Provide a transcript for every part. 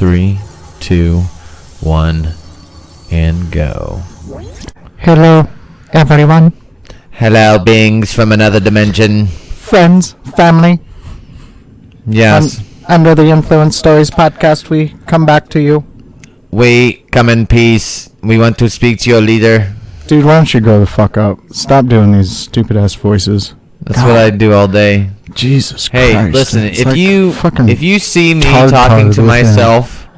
3, 2, 1, and go. Hello, everyone. Hello, beings from another dimension. Friends, family. Yes. Under the Influence Stories podcast, we come back to you. We come in peace. We want to speak to your leader. Dude, why don't you go the fuck up? Stop doing these stupid-ass voices. That's what I do all day. Jesus Hey, Christ. listen, It's if like you see me tard talking to with myself,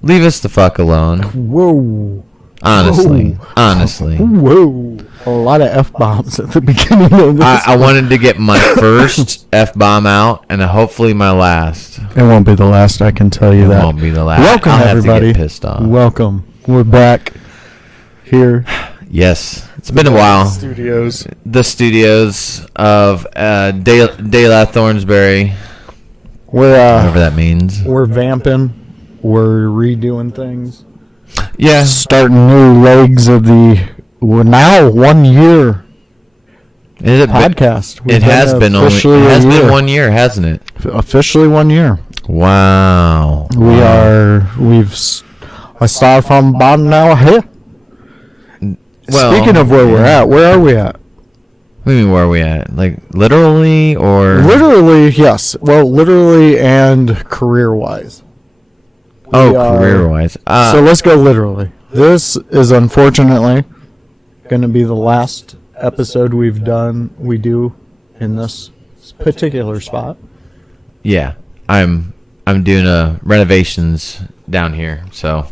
leave us the fuck alone. Whoa. Honestly. Honestly. Whoa. A lot of F-bombs at the beginning of this. I wanted to get my first F-bomb out and hopefully my last. It won't be the last, I can tell you It that. won't be the last. Welcome, I'll have everybody. to get pissed off. Welcome. We're back here. Yes. It's been a while. Studios. The studios of De La Thornsbury. Whatever that means. We're vamping. We're redoing things. Yeah. Starting new legs of we're now 1 year podcast. It has been 1 year, hasn't it? Officially 1 year. Wow. I started from bottom now here. Well, speaking of where we're at, where are we at? What do you mean, where are we at? Like, literally, or? Literally, yes. Well, literally and career-wise. Career-wise. So let's go literally. This is unfortunately going to be the last episode we do in this particular spot. Yeah, I'm doing renovations down here, so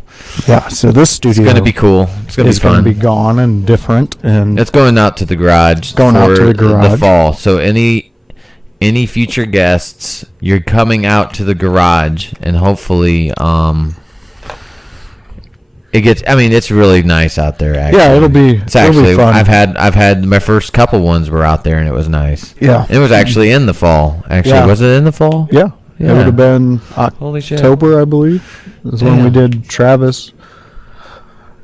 yeah. So this studio it's gonna be cool. It's gonna be fun. Going to be gone and different, and it's going out to the garage. The fall. So any future guests, you're coming out to the garage, and hopefully, it's really nice out there. Actually, yeah, it'll be fun. I've had my first couple ones were out there, and it was nice. Yeah, it was actually in the fall. Actually, was it in the fall? Yeah. It would have been October, I believe, is when we did Travis.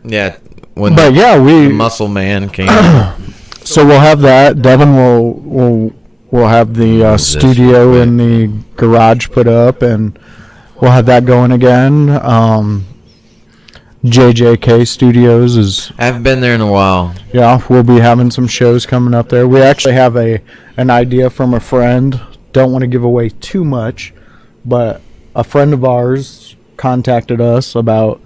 Yeah. The Muscle Man came. So we'll have that. Devin will have the studio in the garage put up, and we'll have that going again. JJK Studios I haven't been there in a while. Yeah, we'll be having some shows coming up there. We actually have an idea from a friend. Don't want to give away too much, but a friend of ours contacted us about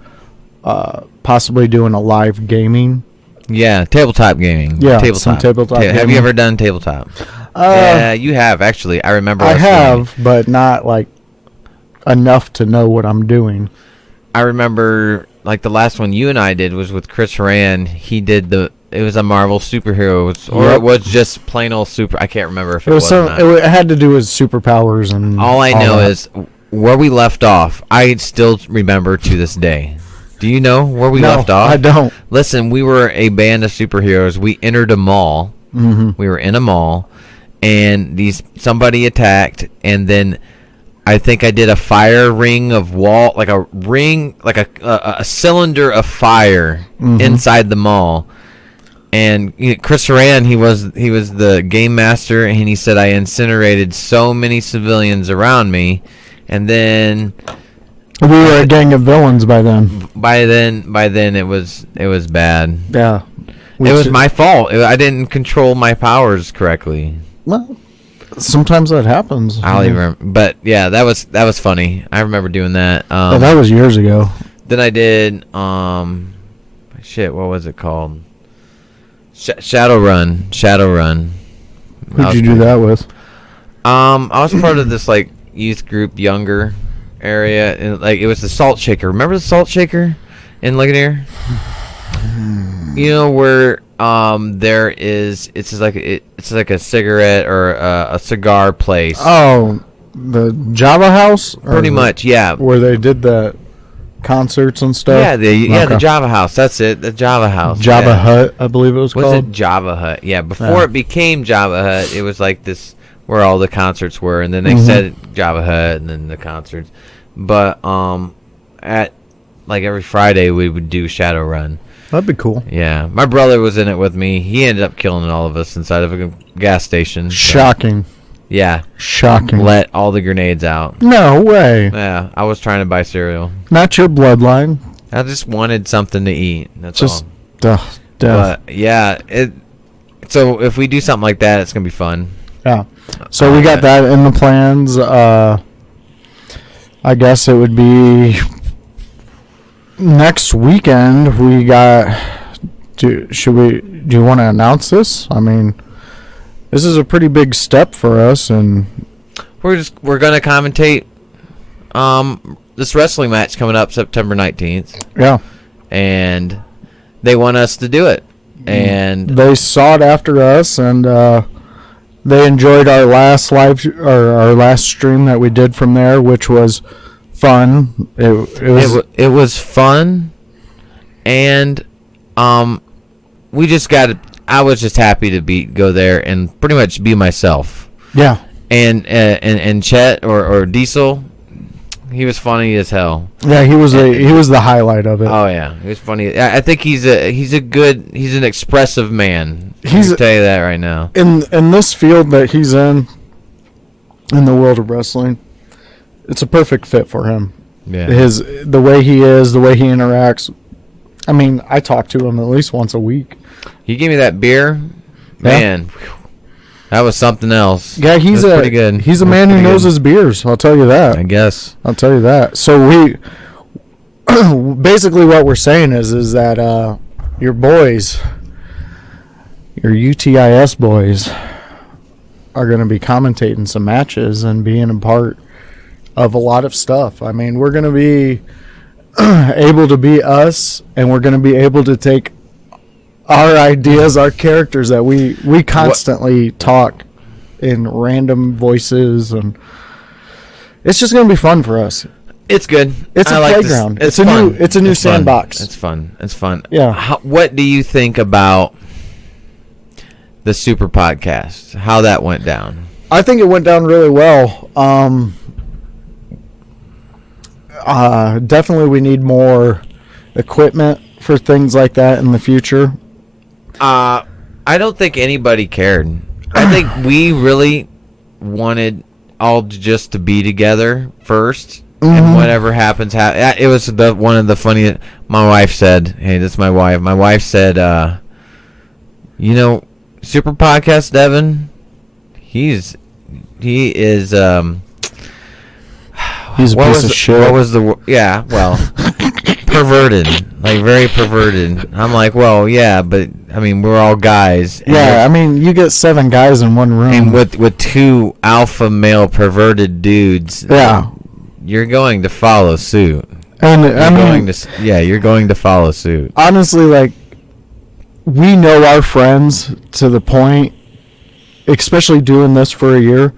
possibly doing a live gaming. Yeah, tabletop gaming. Yeah, tabletop. some tabletop gaming. Have you ever done tabletop? Yeah, you have, actually. I remember. I have, but not like enough to know what I'm doing. I remember, like, the last one you and I did was with Chris Horan. He did it was a Marvel superhero, it was just plain old super. I can't remember if it was or not. It had to do with superpowers and all I know is where we left off. I still remember to this day. Do you know where we left off? I don't. Listen, we were a band of superheroes. We entered a mall. Mm-hmm. We were in a mall, and somebody attacked, and then I think I did a fire ring of wall, like a ring, like a cylinder of fire inside the mall. And Chris Horan, he was the game master, and he said I incinerated so many civilians around me, and then we were a gang of villains by then. By then it was bad. Yeah, it was my fault. I didn't control my powers correctly. Well, sometimes that happens. I don't even remember, but yeah, that was funny. I remember doing that. That was years ago. Then I did what was it called? Shadowrun. Who'd you do that with? I was part of this like youth group, younger area, and like it was the Salt Shaker. Remember the Salt Shaker in Ligonier? You know where there is it's like a cigarette or a cigar place. Oh, the Java House. Pretty much, yeah. Where they did the concerts and stuff. Yeah, the Java House. That's it. The Java House. Java Hut, I believe it was called. Was it Java Hut? Yeah. Before it became Java Hut, it was like this where all the concerts were, and then they said Java Hut, and then the concerts. But at like every Friday we would do Shadowrun. That'd be cool. Yeah, my brother was in it with me. He ended up killing all of us inside of a gas station. Shocking. Yeah. Shocking. Let all the grenades out. No way. Yeah, I was trying to buy cereal. Not your bloodline. I just wanted something to eat. That's Just all. death. But yeah, so if we do something like that, it's gonna be fun. Yeah. So we got that in the plans. I guess it would be next weekend. We got. Do you want to announce this? I mean, this is a pretty big step for us, and we're gonna commentate this wrestling match coming up September 19th. Yeah. And they want us to do it. And they sought after us, and they enjoyed our last our last stream that we did from there, which was fun. It was fun, and we just got. I was just happy to go there and pretty much be myself. Yeah. And Chet or Diesel, he was funny as hell. Yeah, he was the highlight of it. Oh yeah, he was funny. I think he's an expressive man. I can tell you that right now. In this field that he's in the world of wrestling, it's a perfect fit for him. Yeah. The way he is, the way he interacts. I mean, I talk to him at least once a week. You give me that beer, man. Yeah. That was something else. Yeah, he's pretty good. He's a man who knows his beers. I'll tell you that. I guess. I'll tell you that. So we basically what we're saying is that your boys, your UTIS boys, are going to be commentating some matches and being a part of a lot of stuff. I mean, we're going to be able to be us, and we're going to be able to take our ideas, our characters that we constantly talk in random voices, and it's just going to be fun for us. It's good. It's a playground. It's a new sandbox. It's fun. It's fun. Yeah. What do you think about the Super Podcast? How that went down? I think it went down really well. Definitely we need more equipment for things like that in the future. I don't think anybody cared. I think we really wanted all just to be together first, and whatever happens. It was one of the funniest. My wife said, "Hey, this is my wife." My wife said, Super Podcast Devin, he is he's a piece of shit. What was perverted, like very perverted. I'm like, well, yeah, but I mean, we're all guys. Yeah, I mean, you get 7 guys in one room, and with 2 alpha male perverted dudes. Yeah, you're going to follow suit. And you're going to follow suit. Honestly, like, we know our friends to the point, especially doing this for a year.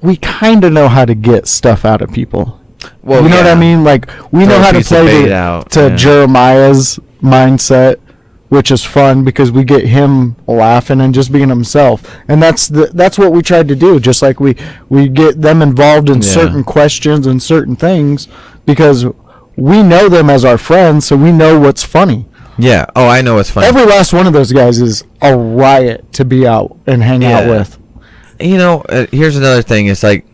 We kind of know how to get stuff out of people. Well, you know what I mean? Like, we know how to play to Jeremiah's mindset, which is fun because we get him laughing and just being himself. And that's what we tried to do. Just like we get them involved in certain questions and certain things because we know them as our friends, so we know what's funny. Yeah. Oh, I know what's funny. Every last one of those guys is a riot to be out and hang out with. Here's another thing. It's like,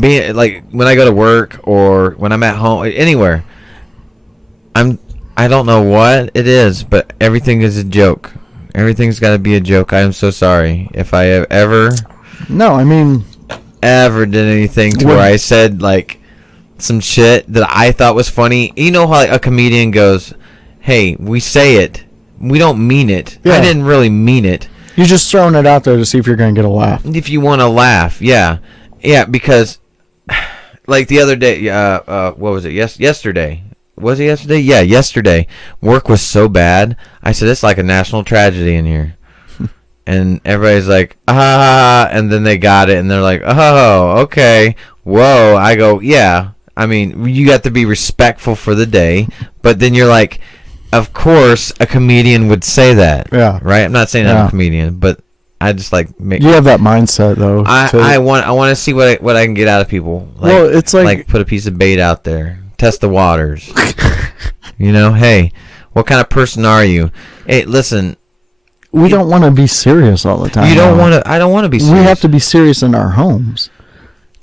being like when I go to work or when I'm at home, anywhere, I don't know what it is, but everything is a joke. Everything's got to be a joke. I am so sorry if I have ever did anything to where I said like some shit that I thought was funny. You know how like, a comedian goes, "Hey, we say it, we don't mean it. I didn't really mean it." You're just throwing it out there to see if you're going to get a laugh. If you want to laugh, yeah, because like the other day, what was it? Yesterday. Was it yesterday? Yeah, yesterday. Work was so bad. I said, it's like a national tragedy in here. And everybody's like, and then they got it, and they're like, oh, okay. Whoa. I go, yeah. I mean, you got to be respectful for the day, but then you're like, of course, a comedian would say that. Yeah. Right? I'm not saying I'm a comedian, but I just like you have that mindset though. I want to see what I can get out of people. Like, well, it's like put a piece of bait out there, test the waters. Hey, what kind of person are you? Hey, listen, we don't want to be serious all the time. You don't want to. I don't want to be serious. We have to be serious in our homes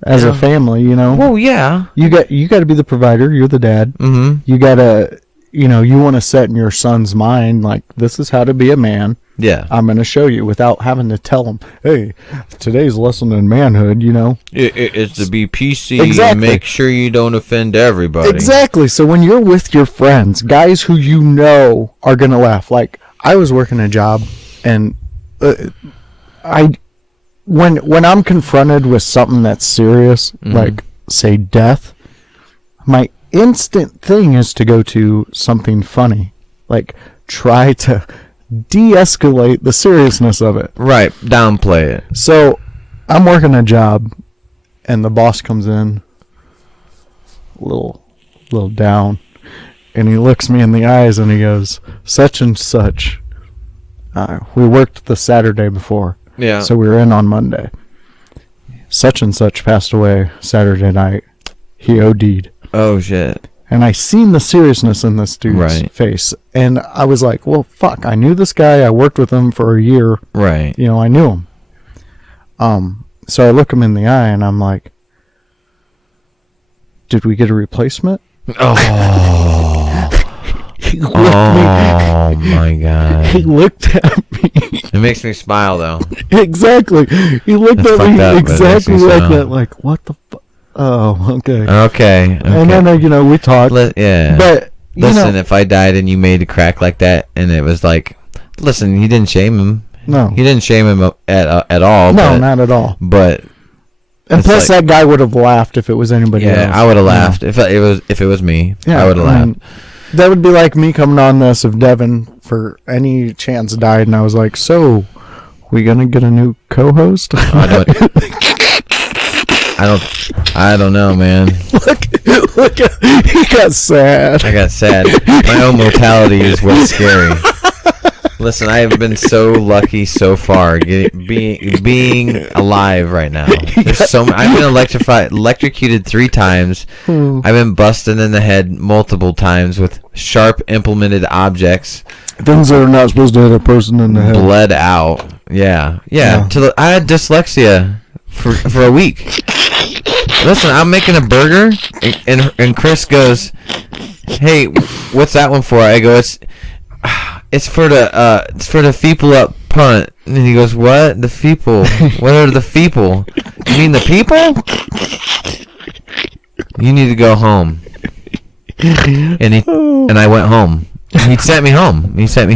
as a family. You know. Well, yeah. You got to be the provider. You're the dad. Mm-hmm. You gotta. You know, you want to set in your son's mind like, this is how to be a man. Yeah. I'm going to show you without having to tell him, hey, today's lesson in manhood, you know. It's to be PC exactly. and make sure you don't offend everybody. Exactly. So when you're with your friends, guys who you know are going to laugh. Like, I was working a job, and when I'm confronted with something that's serious, like, say, death, my instant thing is to go to something funny. Like, try to de-escalate the seriousness of it. Right. Downplay it. So, I'm working a job, and the boss comes in, a little down, and he looks me in the eyes, and he goes, such and such. We worked the Saturday before. Yeah. So we were in on Monday. Such and such passed away Saturday night. He OD'd. Oh, shit. And I seen the seriousness in this dude's face. And I was like, well, fuck, I knew this guy. I worked with him for a year. Right. You know, I knew him. So I look him in the eye, and I'm like, did we get a replacement? Oh. My God. He looked at me. It makes me smile, though. Exactly. He looked That's at me up, exactly like that. Like, what the fuck? Oh, okay. Okay. And then, you know, we talked. Yeah. But, listen, if I died and you made a crack like that, and it was like, listen, you didn't shame him. No. You didn't shame him at all. No, not at all. But. And plus, that guy would have laughed if it was anybody else. Yeah, I would have laughed. If it was me, I would have laughed. That would be like me coming on this if Devin, for any chance, died, and I was like, so, we gonna get a new co-host? I don't know, man. Look, he got sad. I got sad. My own mortality is what's scary. Listen, I have been so lucky so far being alive right now. There's I've been electrocuted 3 times. I've been busted in the head multiple times with sharp implemented objects. Things that are not supposed to hit a person in the head. Bled out. Yeah. I had dyslexia for a week. Listen, I'm making a burger, and Chris goes, "Hey, what's that one for?" I go, It's for the people up front. And he goes, what? The people? What are the people? You mean the people? You need to go home. And I went home. He sent me home. He said,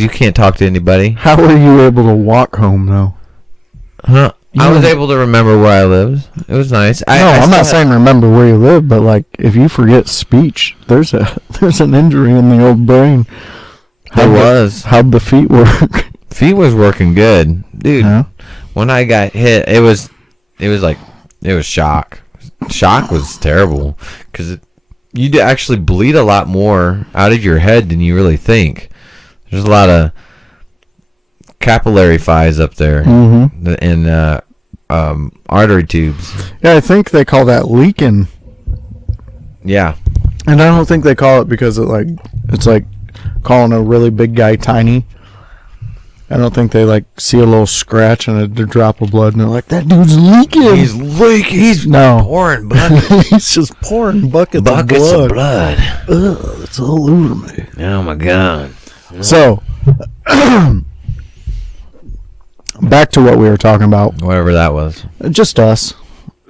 you can't talk to anybody. How were you able to walk home, though? Huh? I was able to remember where I lived. It was nice. I'm not saying remember where you live, but like if you forget speech, there's an injury in the old brain. How'd the feet work? Feet was working good, dude. Yeah. When I got hit, it was shock. Shock was terrible because you actually bleed a lot more out of your head than you really think. There's a lot of capillary fibers up there and artery tubes. Yeah, I think they call that leaking. Yeah, and I don't think they call it because it's like calling a really big guy tiny. I don't think they see a little scratch and a drop of blood and they're like, that dude's leaking. He's leaking. He's pouring buckets. He's just pouring buckets of blood. Ugh, it's all over me. Oh my God. So, back to what we were talking about. Whatever that was. Just us.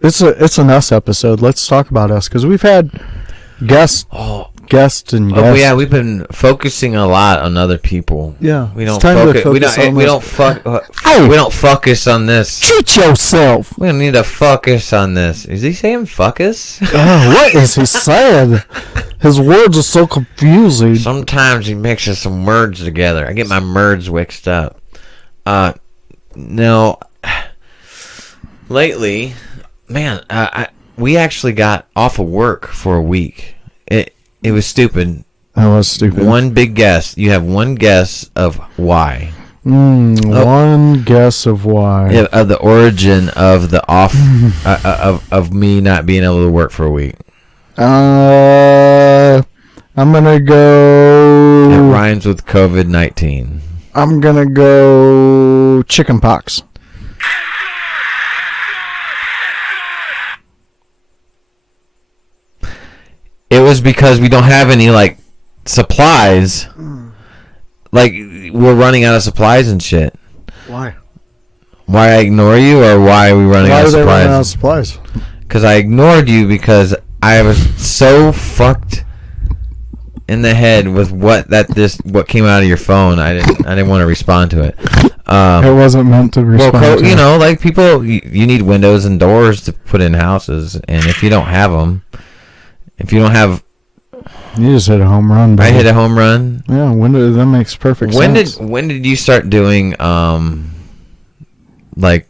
It's an us episode. Let's talk about us because we've had guests and guests. Oh yeah, we've been focusing a lot on other people. Yeah, we don't focus. We don't focus on this. Treat yourself. We don't need to focus on this. Is he saying fuck us? What is he saying? His words are so confusing. Sometimes he mixes some words together. I get my words mixed up. No. Lately, man, we actually got off of work for a week. It was stupid. That was stupid. One big guess. You have one guess of why. One guess of why. Yeah, of the origin of the off of me not being able to work for a week. I'm gonna go. It rhymes with COVID-19. I'm gonna go chicken pox. It was because we don't have any like supplies. Like we're running out of supplies and shit. Why? Why I ignore you, or why are we running out of supplies? Why are they running out of supplies? Because I ignored you because I was so fucked in the head with what came out of your phone. I didn't want to respond to it. It wasn't meant to respond. Well, to you know, like people, you need windows and doors to put in houses, and if you don't have them, you just hit a home run. Buddy. I hit a home run. Yeah, that makes perfect sense. When did you start doing like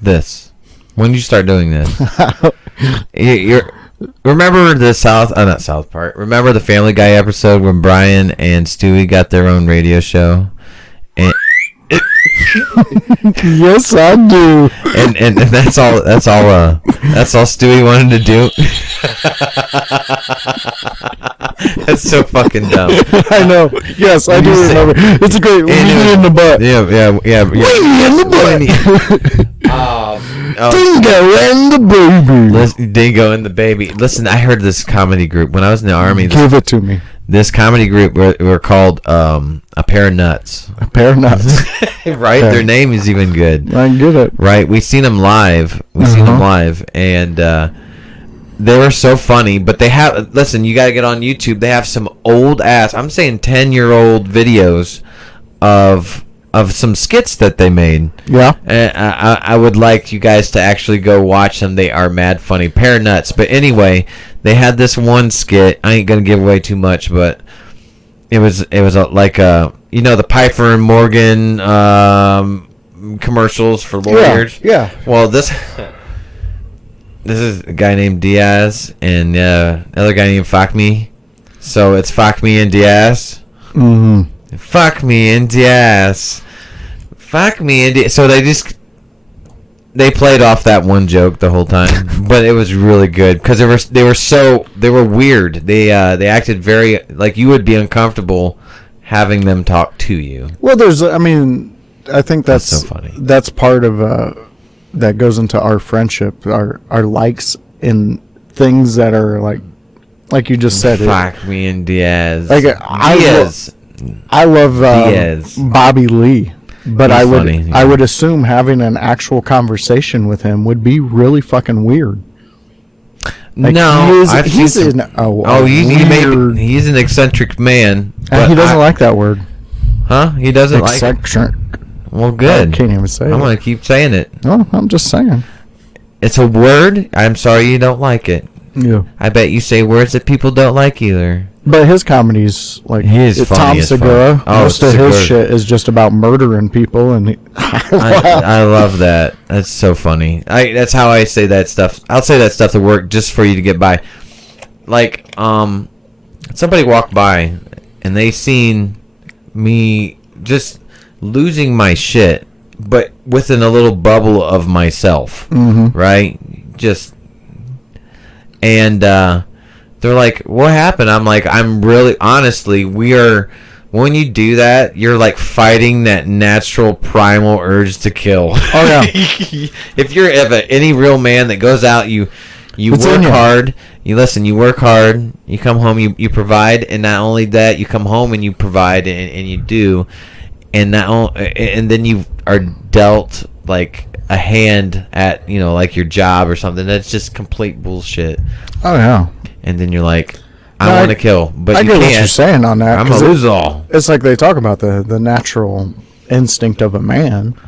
this? When did you start doing this? Remember the not South Park. Remember the Family Guy episode when Brian and Stewie got their own radio show? And yes, I do. And that's all Stewie wanted to do. That's so fucking dumb. I know. Yes, I do remember. It's a great weenie in the butt. Yeah. Weenie in the butt. Dingo and the baby. Dingo and the baby. Listen, I heard this comedy group when I was in the army. Give it to me. This comedy group were called A Pair of Nuts. A Pair of Nuts. Right? Okay. Their name is even good. I get it. Right? We seen them live. And they were so funny. But they have... Listen, you got to get on YouTube. They have some old ass... I'm saying 10-year-old videos of some skits that they made. Yeah. And I would like you guys to actually go watch them. They are mad funny. Pair of Nuts. But anyway... They had this one skit. I ain't gonna give away too much, but it was like the Piper and Morgan commercials for lawyers. Yeah. Well, this is a guy named Diaz and another guy named Fuck Me. So it's Fuck Me and Diaz. Mm-hmm. Fuck me and Diaz. Fuck me and Diaz. So they played off that one joke the whole time, but it was really good because they were weird. They acted very like you would be uncomfortable having them talk to you. Well, I think that's so funny. That's part of that goes into our friendship, our likes in things that are like you just said. Fuck me and Diaz. Like I love Diaz. Bobby Lee. But He's I would funny, yeah. I would assume having an actual conversation with him would be really fucking weird. Like no, he's an eccentric man. He doesn't like that word. Huh? He doesn't eccentric. Well, good. I can't even say it. I'm gonna keep saying it. No, I'm just saying. It's a word. I'm sorry you don't like it. Yeah. I bet you say words that people don't like either. But his comedy's like he is funny Tom as Segura. Fuck. Most of his shit is just about murdering people, and I love that. That's so funny. That's how I say that stuff. I'll say that stuff to work just for you to get by. Like, somebody walked by and they seen me just losing my shit, but within a little bubble of myself, right? And they're like, what happened? I'm like, I'm really, honestly, when you do that, you're like fighting that natural primal urge to kill. Oh, yeah. If you're any real man that goes out, you work hard, you work hard, you come home, you provide, and not only that, you come home and you provide, and you do, and then you are dealt like a hand at, like your job or something. That's just complete bullshit. Oh, yeah. And then you're like, I want to kill, but I you get can't. what you're saying on that. I'm a loser all. It's like they talk about the natural instinct of a man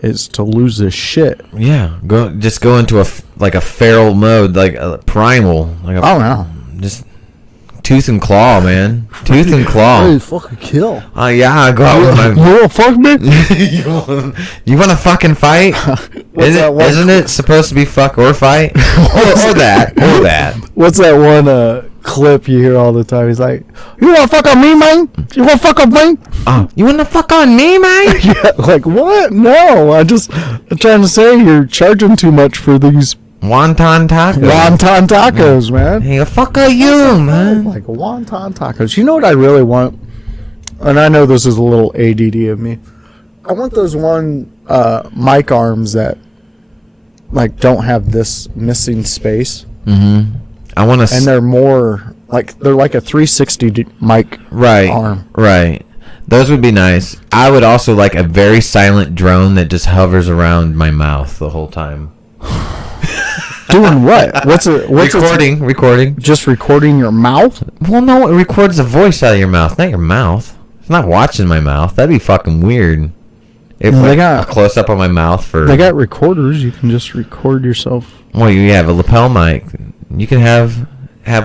is to lose his shit. Yeah, go into a feral mode, like a primal. Like just tooth and claw, man. Tooth and claw. Hey, fucking kill. Yeah, I go out with my. You wanna fuck me? You wanna fucking fight? Isn't it supposed to be fuck or fight? or that. What's that one clip you hear all the time? He's like, "You wanna fuck on me, man? You wanna fuck on me? You wanna fuck on me, man?" Yeah, like what? No, I'm trying to say you're charging too much for these. Wonton tacos. Man. Hey, fuck are you, man? Like wonton tacos. You know what I really want? and I know this is a little ADD of me. I want those mic arms that like don't have this missing space. Mm-hmm. I want to, and they're more like they're like a 360 mic arm. Right. Those would be nice. I would also like a very silent drone that just hovers around my mouth the whole time. Doing what? What's recording? Just recording your mouth? Well, no, it records the voice out of your mouth, not your mouth. It's not watching my mouth. That'd be fucking weird. They got a close up on my mouth for. They got recorders. You can just record yourself. Well, you have a lapel mic. You can have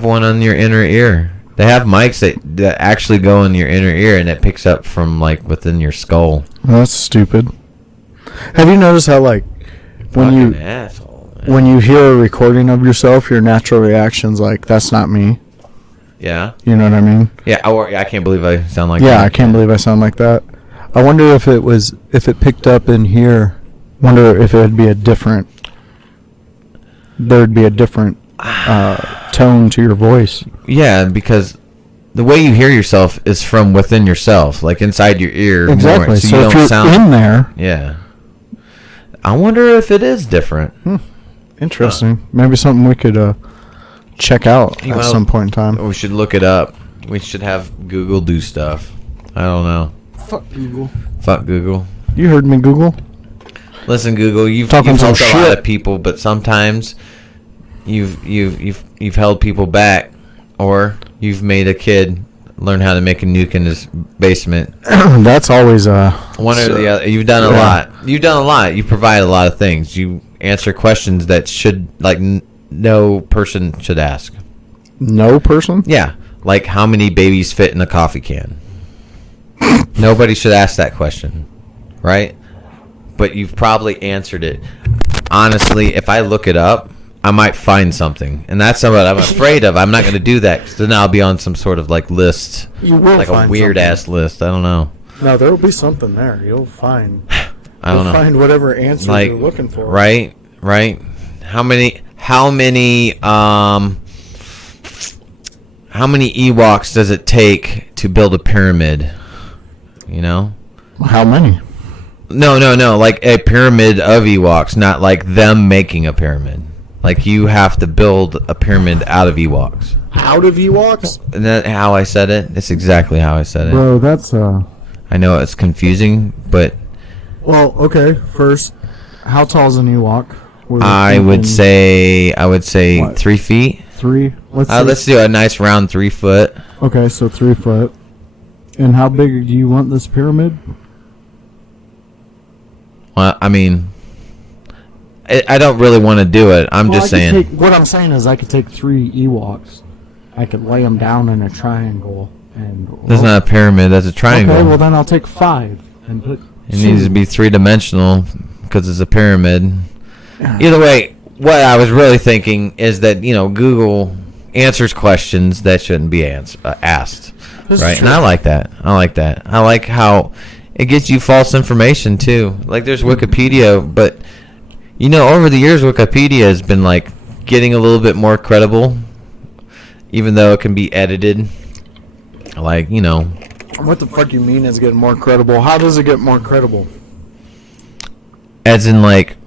one on your inner ear. They have mics that actually go in your inner ear and it picks up from like within your skull. Well, that's stupid. Have you noticed how like when you hear a recording of yourself, your natural reaction's like, that's not me. Yeah. You know what I mean? Yeah. I can't believe I sound like that. Yeah, I can't believe I sound like that. I wonder if it picked up in here. Wonder if there'd be a different tone to your voice. Yeah, because the way you hear yourself is from within yourself, like inside your ear. Exactly. More, so if you're in there. Yeah. I wonder if it is different. Interesting. Maybe something we could check out at some point in time. We should look it up. We should have Google do stuff. I don't know. Fuck Google. Fuck Google. You heard me, Google. Listen, Google. You've helped a lot of people, but sometimes you've held people back, or you've made a kid learn how to make a nuke in his basement. That's always one or the other. You've done a lot. You've done a lot. You provide a lot of things. You answer questions that should no person should ask. No person? Yeah, like how many babies fit in a coffee can. Nobody should ask that question, right? But you've probably answered it. Honestly, if I look it up, I might find something, and that's something I'm afraid of. I'm not going to do that because then I'll be on some sort of like list, like a weird ass list. I don't know. No, there will be something there. You'll find. I don't know. Find whatever answer you're looking for. Right. How many Ewoks does it take to build a pyramid? You know? How many? No. Like a pyramid of Ewoks, not like them making a pyramid. Like you have to build a pyramid out of Ewoks. Out of Ewoks? Isn't that how I said it? It's exactly how I said it. Bro, that's I know it's confusing, but. Well, okay. First, how tall is an Ewok? I would say what? 3 feet. 3. Let's do a nice round 3 foot. Okay, so 3 foot. And how big do you want this pyramid? Well, I mean, I don't really want to do it. I'm just saying. What I'm saying is I could take 3 Ewoks. I could lay them down in a triangle. That's not a pyramid. That's a triangle. Okay, well then I'll take 5 and put. It needs to be 3-dimensional because it's a pyramid. Either way, what I was really thinking is that Google answers questions that shouldn't be asked, right? And I like that. I like how it gets you false information too. Like there's Wikipedia, but over the years Wikipedia has been like getting a little bit more credible, even though it can be edited. Like What the fuck you mean is getting more credible? How does it get more credible? As in, like,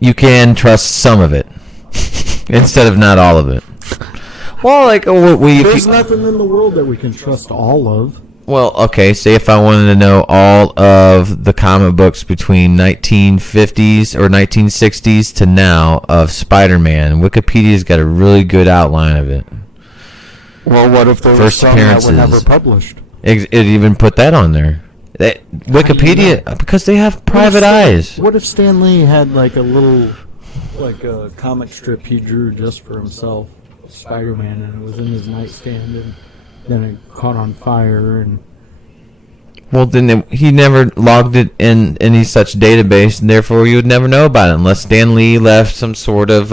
you can trust some of it instead of not all of it. Well, like, there's nothing in the world that we can trust all of. Well, okay, say if I wanted to know all of the comic books between 1950s or 1960s to now of Spider-Man, Wikipedia's got a really good outline of it. Well, what if there was some that were never published? It even put that on there. Wikipedia, because they have private eyes. What if Stan Lee had like a little, like a comic strip he drew just for himself, Spider-Man, and it was in his nightstand, and then it caught on fire, and... Well, then he never logged it in any such database, and therefore you would never know about it unless Stan Lee left some sort of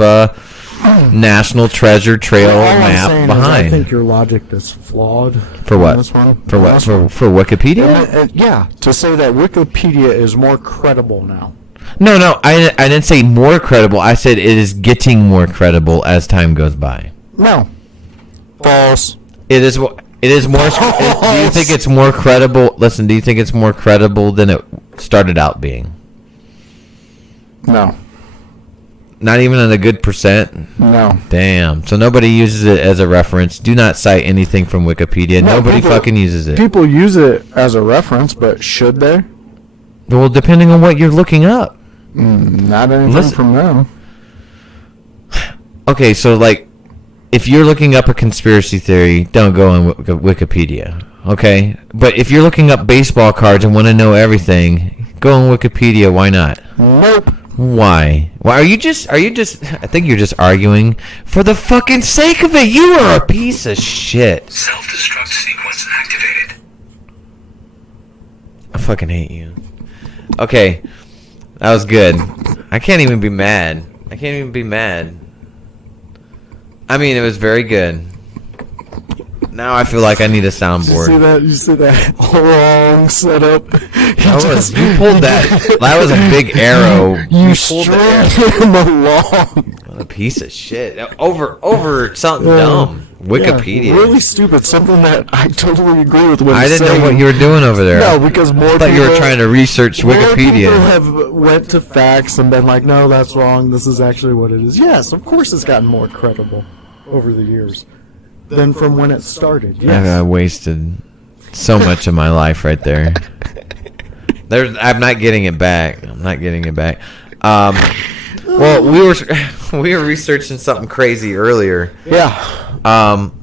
national treasure trail map behind. I think your logic is flawed. For what? For what? For Wikipedia? Yeah, to say that Wikipedia is more credible now. No, I didn't say more credible. I said it is getting more credible as time goes by. No. False. It is. It is more. Do you think it's more credible? Listen, do you think it's more credible than it started out being? No. Not even on a good percent? No. Damn. So nobody uses it as a reference. Do not cite anything from Wikipedia. No, Nobody people, fucking uses it. People use it as a reference, but should they? Well, depending on what you're looking up. Not anything from them. Okay, so like, if you're looking up a conspiracy theory, don't go on Wikipedia. Okay? But if you're looking up baseball cards and want to know everything, go on Wikipedia. Why not? Nope. Why? Why are you just I think you're just arguing for the fucking sake of it. You are a piece of shit. Self-destruct sequence activated. I fucking hate you. Okay. That was good. I can't even be mad. I mean, it was very good. Now I feel like I need a soundboard. You see that long setup? You pulled that. That was a big arrow. You pulled strung him along. What a piece of shit. Over something dumb. Wikipedia. Yeah, really stupid. Something that I totally agree with. What I he's didn't saying. know what you were doing over there. No, because more I thought people, you were trying to research more people Wikipedia. have went to facts and been like, no, that's wrong. This is actually what it is. Yes, of course it's gotten more credible over the years than from when it started. Yes. I wasted so much of my life right there. I'm not getting it back. Well, we were researching something crazy earlier. Yeah.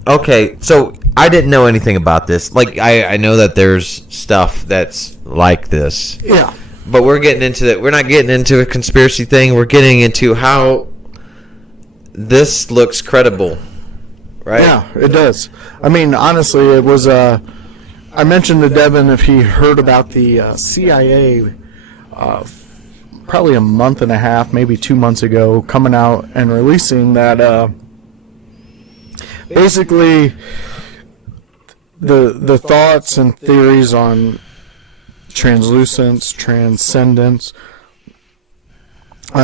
Okay, so I didn't know anything about this. Like, I know that there's stuff that's like this. Yeah. But we're getting into that. We're not getting into a conspiracy thing. We're getting into how this looks credible. Right? Yeah, it does. I mean, honestly, it was. I mentioned to Devin if he heard about the CIA probably a month and a half, maybe 2 months ago, coming out and releasing that basically the thoughts and theories on translucence, transcendence,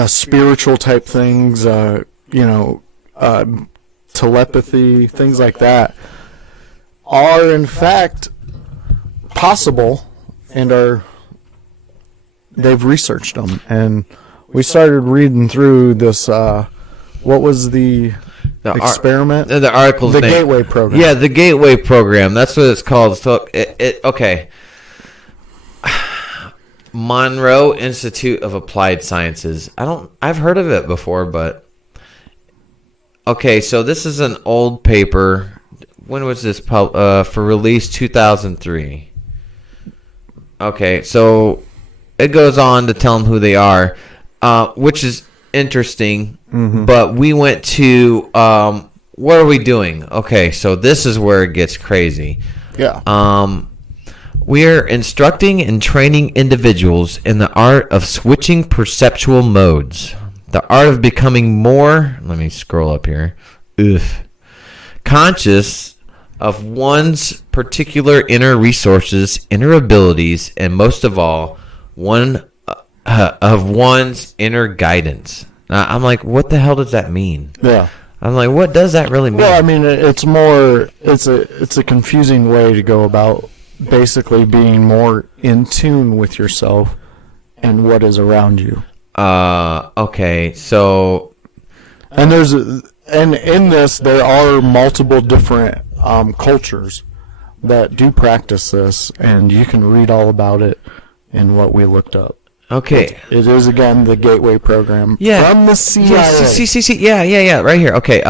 spiritual type things, telepathy, things like that, are in fact possible, and they've researched them. And we started reading through this. What was the experiment? The article's the name. Gateway program. Yeah, the Gateway program. That's what it's called. So okay. Monroe Institute of Applied Sciences. I've heard of it before, but okay, so this is an old paper. When was this for release? 2003. Okay, so it goes on to tell them who they are, which is interesting. Mm-hmm. But we went to what are we doing? Okay, so this is where it gets crazy. Yeah. We're instructing and training individuals in the art of switching perceptual modes. The art of becoming more, let me scroll up here, conscious of one's particular inner resources, inner abilities, and most of all, of one's inner guidance. I'm like, what the hell does that mean? Yeah. I'm like, what does that really mean? Well, I mean, it's a confusing way to go about basically being more in tune with yourself and what is around you. Okay, so, and in this there are multiple different cultures that do practice this, and you can read all about it in what we looked up. Okay, it is again the Gateway program. Yeah, from the CIA. Yeah, right here. Okay,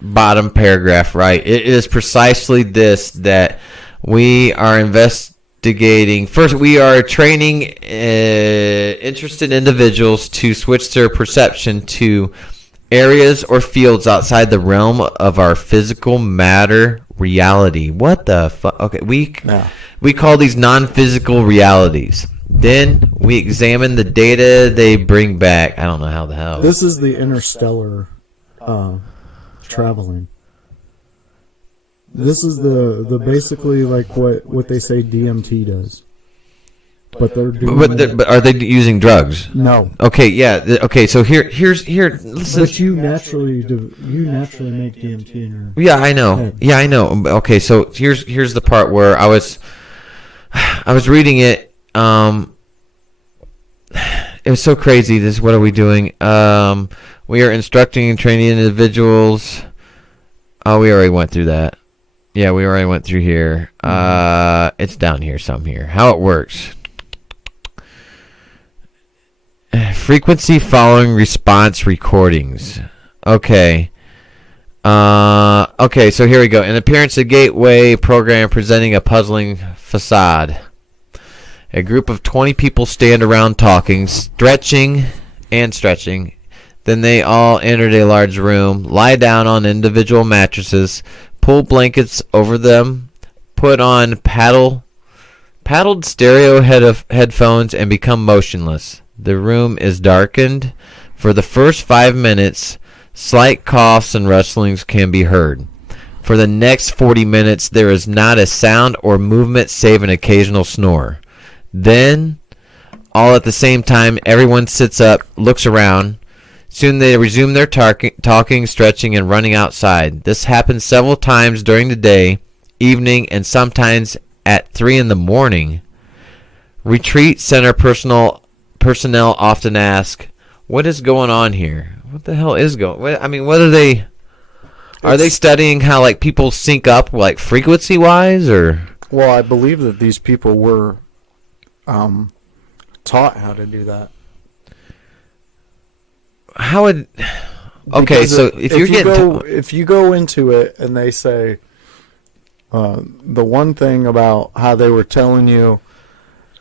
bottom paragraph, right? It is precisely this that we are investigating. First, we are training interested individuals to switch their perception to areas or fields outside the realm of our physical matter reality. What the fuck? Okay, we call these non-physical realities. Then we examine the data they bring back. I don't know how the hell. This is the interstellar traveling. This is the basically like what they say DMT does. but they're doing. But are they using drugs? No. Okay, yeah. Okay, so here's listen. But you naturally make DMT in your. Yeah, I know. Yeah, I know. Okay, so here's the part where I was reading it. It was so crazy. What are we doing? We are instructing and training individuals. Oh, we already went through that. Yeah, we already went through here. It's down here, some here. How it works. Frequency following response recordings. Okay. Okay, so here we go. An appearance of gateway program presenting a puzzling facade. A group of 20 people stand around talking, stretching. Then they all entered a large room, lie down on individual mattresses, pull blankets over them, put on paddled stereo headphones, and become motionless. The room is darkened. For the first 5 minutes, slight coughs and rustlings can be heard. For the next 40 minutes, there is not a sound or movement save an occasional snore. Then, all at the same time, everyone sits up, looks around. Soon they resume their talking, stretching, and running outside. This happens several times during the day, evening, and sometimes at 3 in the morning. Retreat center personnel often ask, "What is going on here? What the hell is going? I mean, what are they? Are they studying how like people sync up like frequency wise, or?" Well, I believe that these people were taught how to do that. How would? Okay, Because so if you go into it and they say the one thing about how they were telling you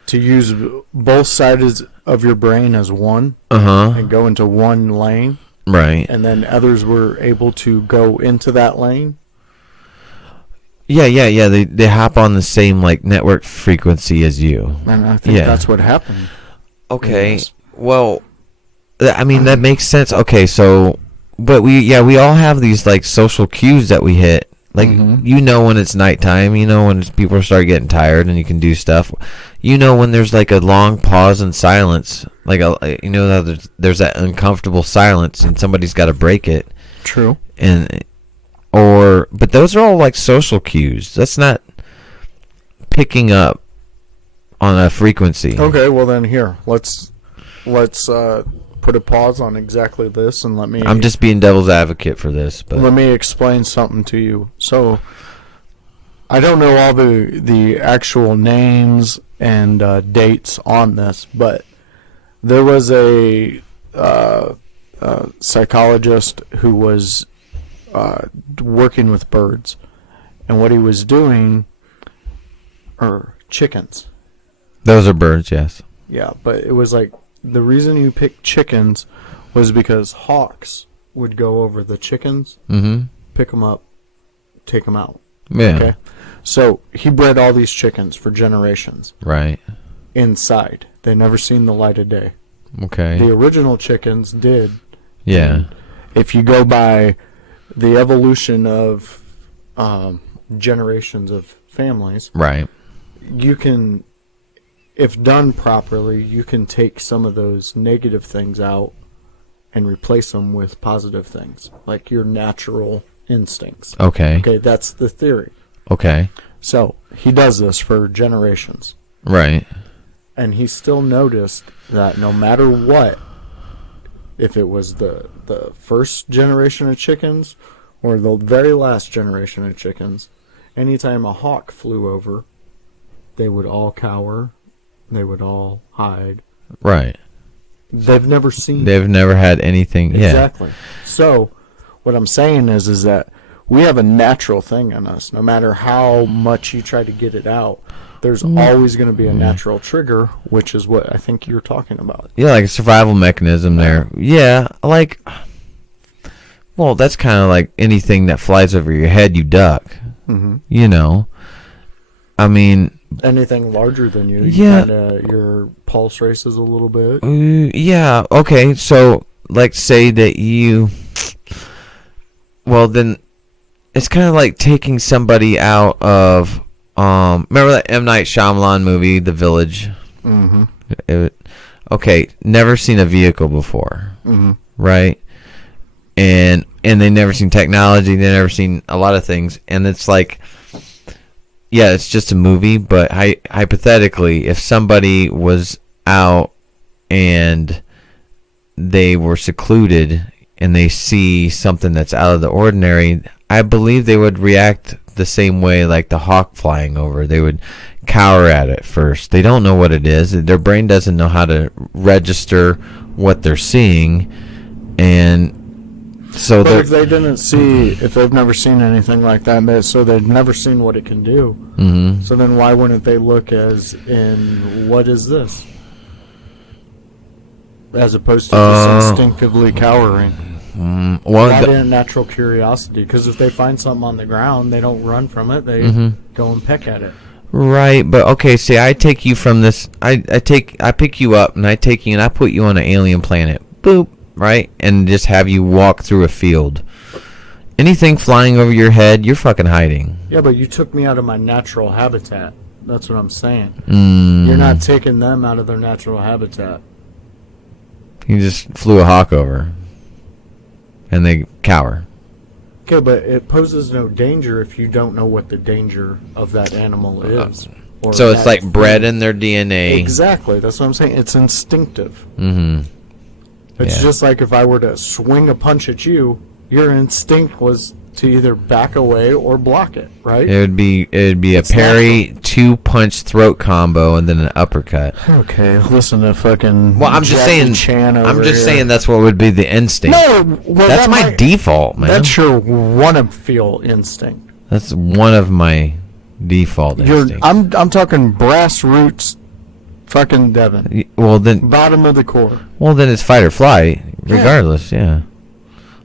to use both sides of your brain as one and go into one lane, right, and then others were able to go into that lane. Yeah. They hop on the same like network frequency as you. And I think that's what happened. Okay. Yes. Well, I mean that makes sense. Okay, so but we all have these like social cues that we hit. Like you know when it's nighttime, you know when people start getting tired and you can do stuff. You know when there's like a long pause in silence, like you know that there's that uncomfortable silence and somebody's got to break it. True. But those are all like social cues. That's not picking up on a frequency. Okay, well then here, let's put a pause on exactly this and let me. I'm just being devil's advocate for this, but let me explain something to you. So, I don't know all the actual names and dates on this, but there was a psychologist who was working with birds, and what he was doing are chickens. Those are birds, yes. Yeah, but it was like the reason you picked chickens was because hawks would go over the chickens, pick them up, take them out. Yeah. Okay. So he bred all these chickens for generations. Right. Inside, they never seen the light of day. Okay. The original chickens did. Yeah. If you go by the evolution of generations of families, right, you can, if done properly, you can take some of those negative things out and replace them with positive things, like your natural instincts. Okay. Okay, that's the theory. Okay. So he does this for generations. Right. And he still noticed that no matter what, if it was the first generation of chickens or the very last generation of chickens, anytime a hawk flew over, they would all cower, they would all hide. Right. They've never seen. They've never had anything. Exactly. So, what I'm saying is that we have a natural thing in us. No matter how much you try to get it out, there's always going to be a natural trigger, which is what I think you're talking about. Yeah, like a survival mechanism there. Yeah, like, well, that's kind of like anything that flies over your head, you duck. Mm-hmm. You know, I mean, anything larger than you, yeah, your pulse races a little bit. Yeah. Okay. So, like, say that you. Well, then, it's kind of like taking somebody out of. Remember that M. Night Shyamalan movie, The Village? Okay, never seen a vehicle before, right? And they never seen technology. They never seen a lot of things, and it's like, yeah, it's just a movie. But hypothetically, if somebody was out and they were secluded and they see something that's out of the ordinary, I believe they would react the same way like the hawk flying over. They would cower at it first. They don't know what it is. Their brain doesn't know how to register what they're seeing. And so but if they didn't see, if they've never seen anything like that, so they've never seen what it can do, so then why wouldn't they look as in, what is this? As opposed to just instinctively cowering. Why didn't natural curiosity? Because if they find something on the ground, they don't run from it. They go and peck at it. Right, but okay, see, I take you from this. I pick you up and I take you and I put you on an alien planet. Boop, right, and just have you walk through a field. Anything flying over your head, you're fucking hiding. Yeah, but you took me out of my natural habitat. That's what I'm saying. You're not taking them out of their natural habitat. You just flew a hawk over, and they cower. Okay, but it poses no danger if you don't know what the danger of that animal is. So it's like bred in their DNA. Exactly. That's what I'm saying. It's instinctive. It's Yeah. just like if I were to swing a punch at you, your instinct was to either back away or block it, right? It would be a parry, 2-punch throat combo, and then an uppercut. Okay, listen to fucking. Well, I'm just Jackie saying. Chan over I'm just here. saying that's what would be the instinct. No, well, That's my default, man. That's your wanna feel instinct. That's one of my default instincts. I'm talking brass roots, fucking Devin. Well then, Bottom of the core. it's fight or flight, regardless. Yeah.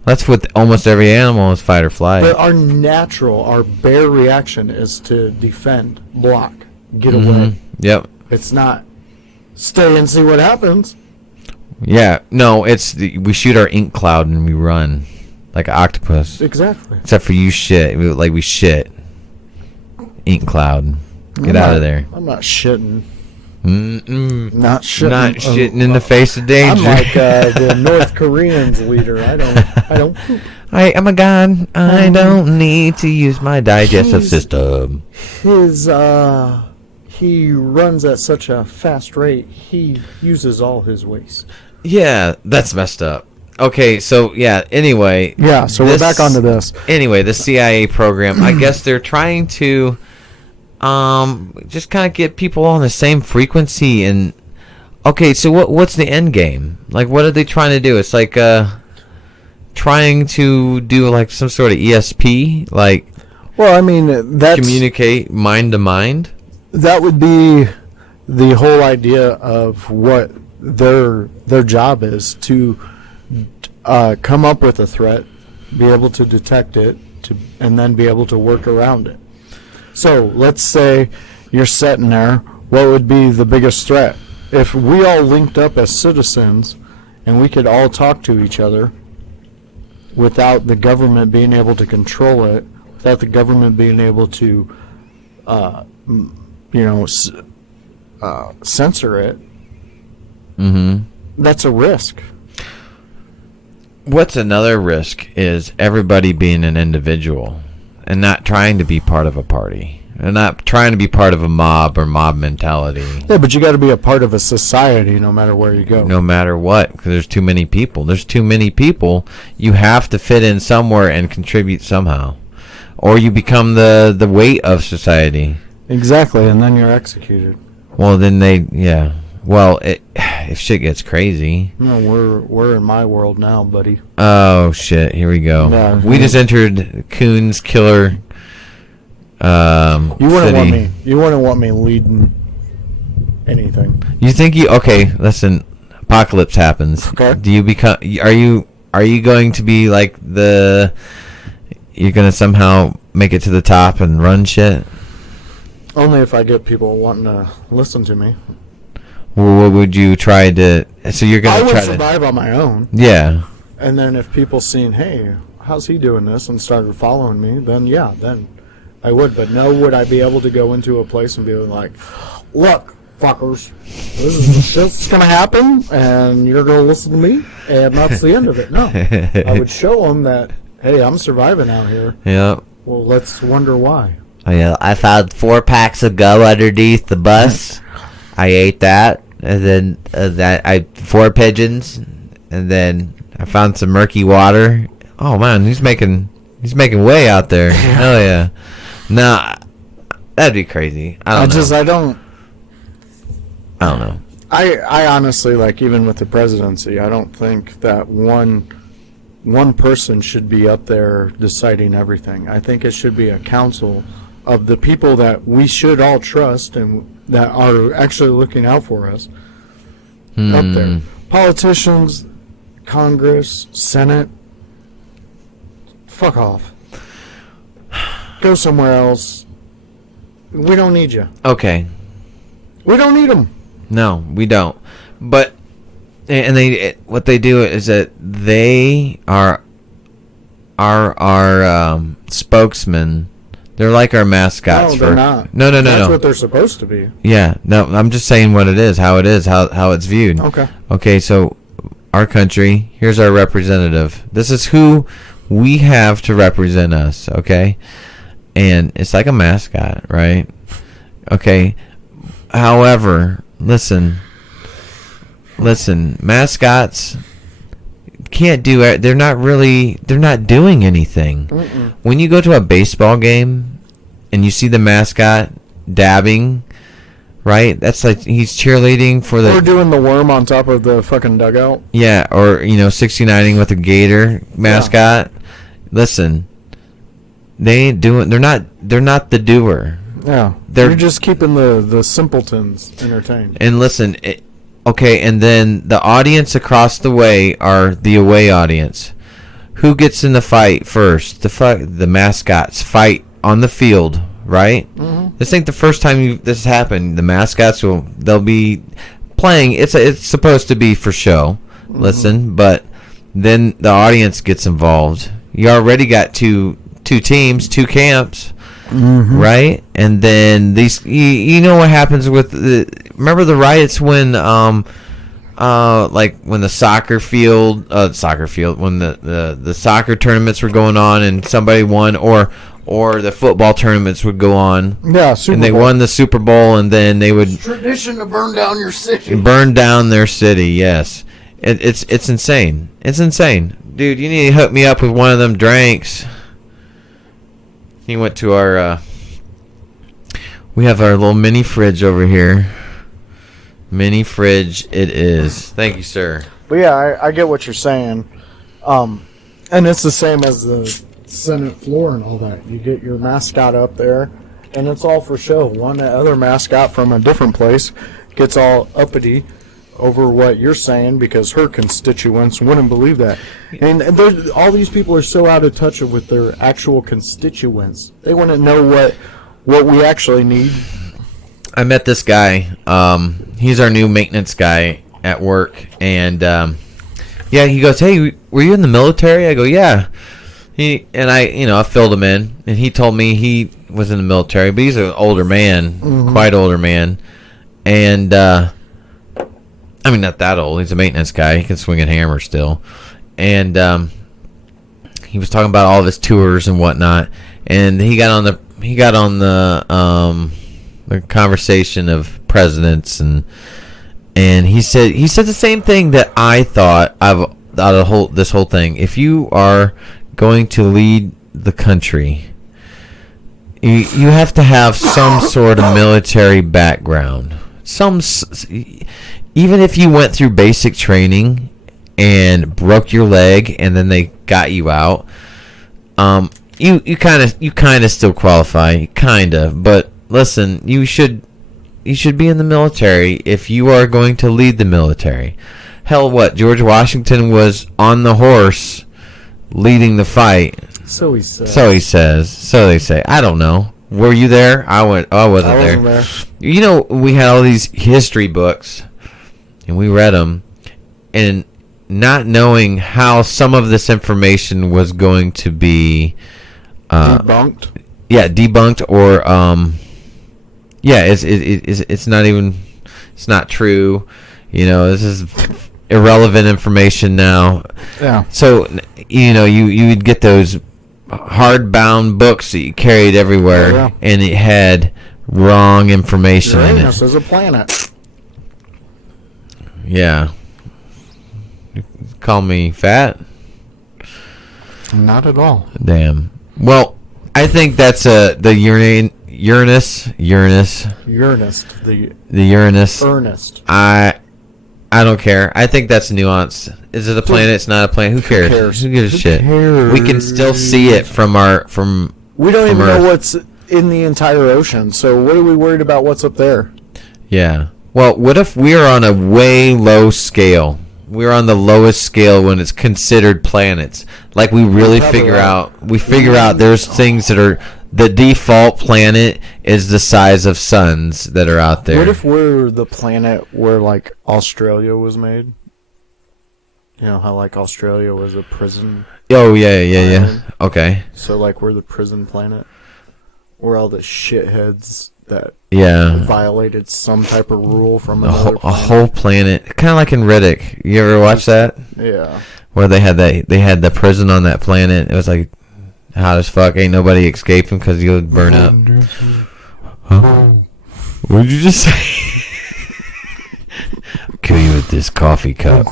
That's what almost every animal is, fight or flight. But our bare reaction is to defend, block, get away. Yep. It's not stay and see what happens. Yeah. No, we shoot our ink cloud and we run like an octopus. Exactly. Except for you shit. We shit. Ink cloud. Get out of there. I'm not shitting. Not shitting. Not shitting in the face of danger. I'm like the North Koreans leader. I don't poop. I am a god. I don't need to use my digestive system. He runs at such a fast rate, he uses all his waste. Yeah, that's messed up. Okay, so yeah, anyway. Yeah, so we're back onto this. Anyway, the CIA program, I guess they're trying to just kind of get people on the same frequency. And okay, so what's the end game? Like, what are they trying to do? It's like trying to do like some sort of ESP, like, well, I mean, that's communicate mind to mind. That would be the whole idea of what their job is, to come up with a threat, be able to detect it, and then be able to work around it. So let's say you're sitting there. What would be the biggest threat? If we all linked up as citizens and we could all talk to each other without the government being able to control it, without the government being able to, censor it, that's a risk. What's another risk is everybody being an individual and not trying to be part of a party and not trying to be part of a mob or mob mentality. Yeah, but you got to be a part of a society no matter where you go. No matter what, because there's too many people. There's too many people. You have to fit in somewhere and contribute somehow, or you become the weight of society. Exactly, and then you're executed. Well, then Well, if shit gets crazy. No, we're in my world now, buddy. Oh shit! Here we go. Yeah. We just entered Coon's killer. You wouldn't city. want me. You wouldn't want me leading anything. You think you okay? Listen, apocalypse happens. Okay. Do you become? Are you going to be like the? You're gonna somehow make it to the top and run shit. Only if I get people wanting to listen to me. Well, what would you try to? So you're gonna I would try survive on my own. Yeah. And then if people seen, hey, how's he doing this, and started following me, then I would. But no, would I be able to go into a place and be like, look, fuckers. This is the shit's gonna happen, and you're gonna listen to me, and that's the end of it. No, I would show them that, hey, I'm surviving out here. Yep. Well, let's wonder why. Oh, yeah, I found 4 packs of gum underneath the bus. I ate that, and then I 4 pigeons, and then I found some murky water. Oh man, he's making way out there. Hell yeah. No, that'd be crazy. I don't know. I honestly, like, even with the presidency, I don't think that one person should be up there deciding everything. I think it should be a council of the people that we should all trust and that are actually looking out for us up there. Politicians, Congress, Senate, fuck off. Go somewhere else. We don't need you. Okay. We don't need them. No, we don't. But what they do is that they are our spokesman. They're like our mascots. No, they're not. No. That's what they're supposed to be. Yeah. No, I'm just saying what it is, how it's viewed. Okay. Okay, so our country, here's our representative. This is who we have to represent us, okay? And it's like a mascot, right? Okay. However, listen, mascots can't do it. They're not doing anything. Mm-mm. When you go to a baseball game and you see the mascot dabbing, right? That's like he's cheerleading for the... Or doing the worm on top of the fucking dugout. Yeah, or, 69ing with a gator mascot. Yeah. Listen, they ain't doing... They're not the doer. Yeah. You're just keeping the simpletons entertained. And listen, okay, and then the audience across the way are the away audience. Who gets in the fight first? The mascots fight on the field, right? Mm-hmm. This ain't the first time this happened. The mascots they'll be playing. It's supposed to be for show. Mm-hmm. Listen, but then the audience gets involved. You already got two teams, 2 camps. Mm-hmm. Right, and then these, you know what happens with remember the riots when like when the soccer field when the soccer tournaments were going on and somebody won, or the football tournaments would go on. Yeah, Super and they Bowl. won the Super Bowl, and then they would it's tradition to burn down your city. Burn down their city. Yes, it's insane. It's insane, dude. You need to hook me up with one of them drinks. He went to our, we have our little mini fridge over here. Mini fridge it is. Thank you, sir. But yeah, I get what you're saying. And it's the same as the Senate floor and all that. You get your mascot up there, and it's all for show. One other mascot from a different place gets all uppity over what you're saying because her constituents wouldn't believe that. And all these people are so out of touch with their actual constituents. They wouldn't know what we actually need. I met this guy. He's our new maintenance guy at work. And, yeah, he goes, hey, were you in the military? I go, yeah. I filled him in. And he told me he was in the military. But he's an older man, quite older man. And, I mean, not that old. He's a maintenance guy. He can swing a hammer still. And he was talking about all of his tours and whatnot. And he got on the conversation of presidents, and he said the same thing that I thought out of this whole thing. If you are going to lead the country, you have to have some sort of military background. Even if you went through basic training and broke your leg and then they got you out, you kind of still qualify, but listen, you should be in the military if you are going to lead the military. Hell, what, George Washington was on the horse leading the fight. So he says. So they say. I don't know. Were you there? I wasn't there. You know, we had all these history books, and we read them, and not knowing how some of this information was going to be debunked. Yeah, debunked, or it's not even. It's not true. This is irrelevant information now. Yeah. So, you would get those hardbound books that you carried everywhere, and it had wrong information in Uranus it. is a planet. Yeah. Call me fat? Not at all. Damn. Well, I think that's the Uranus. The Uranus. Ernest. I don't care. I think that's nuance. Is it a planet? It's not a planet. Who cares? Who gives a shit? cares? We can still see it from We don't from even know Earth. what's in the entire ocean, so what are we worried about what's up there? Yeah. Well, what if we are on a way low scale? We're on the lowest scale when it's considered planets. Like we really figure out there's things that are the default planet is the size of suns that are out there. What if we're the planet where like Australia was made? You know how like Australia was a prison? Oh yeah. Okay. So like we're the prison planet? We're all the shitheads that Yeah. violated some type of rule from A another whole planet, kind of like in Riddick. You ever watch that? Yeah. Where they had the prison on that planet. It was like hot as fuck. Ain't nobody escaping because you would burn up. Huh? What did you just say? Kill you with this coffee cup.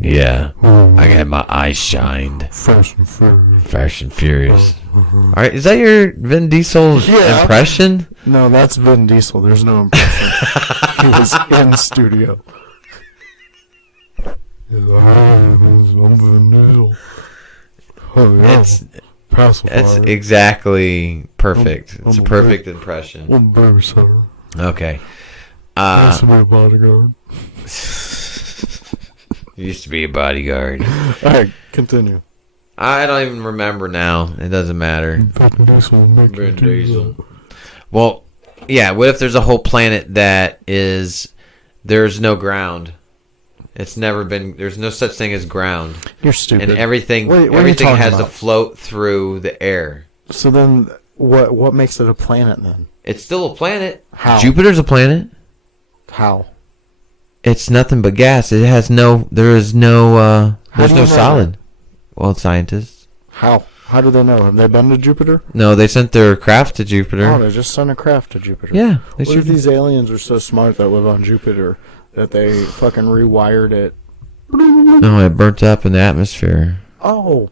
Yeah, I got my eyes shined. Fast and Furious. Fast and Furious. All right, is that your Vin Diesel impression? No, that's Vin Diesel. There's no impression. He was in studio. I'm Vin Diesel. Oh, yeah. It's exactly perfect. It's a perfect impression. I'm very sorry. Okay. Nice to be a bodyguard. Used to be a bodyguard. Alright, continue. I don't even remember now. It doesn't matter. Vin Diesel will make you do that. Well, yeah. What if there's a whole planet that there's no ground? It's never been. There's no such thing as ground. You're stupid. And everything What are you everything talking has to about? float through the air. So then, what makes it a planet then? It's still a planet. How? Jupiter's a planet. How? It's nothing but gas. It has no. There's no do you know solid. Well, scientists. How? How do they know? Have they been to Jupiter? No, they sent their craft to Jupiter. Oh, they just sent a craft to Jupiter. Yeah. They What if these aliens are so smart that live on Jupiter that they fucking rewired it? No, it burnt up in the atmosphere. Oh,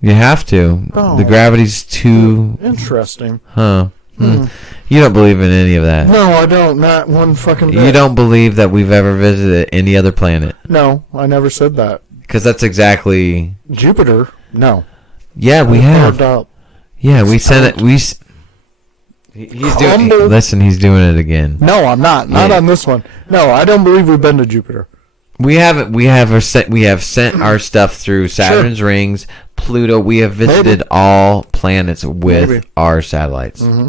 You have to. Oh. The gravity's too. interesting. Huh. You don't believe in any of that. No, I don't. Not one fucking bit. You don't believe that we've ever visited any other planet. No, I never said that. Because that's exactly. Jupiter? No. Yeah, we have. Carved up. Yeah, we sent it. He's doing. Crumbled. Listen, he's doing it again. No, I'm not. Not Yeah. on this one. No, I don't believe we've been to Jupiter. We haven't. We have sent our stuff through Saturn's rings, Pluto. We have visited all planets with Maybe. our satellites. Mm-hmm.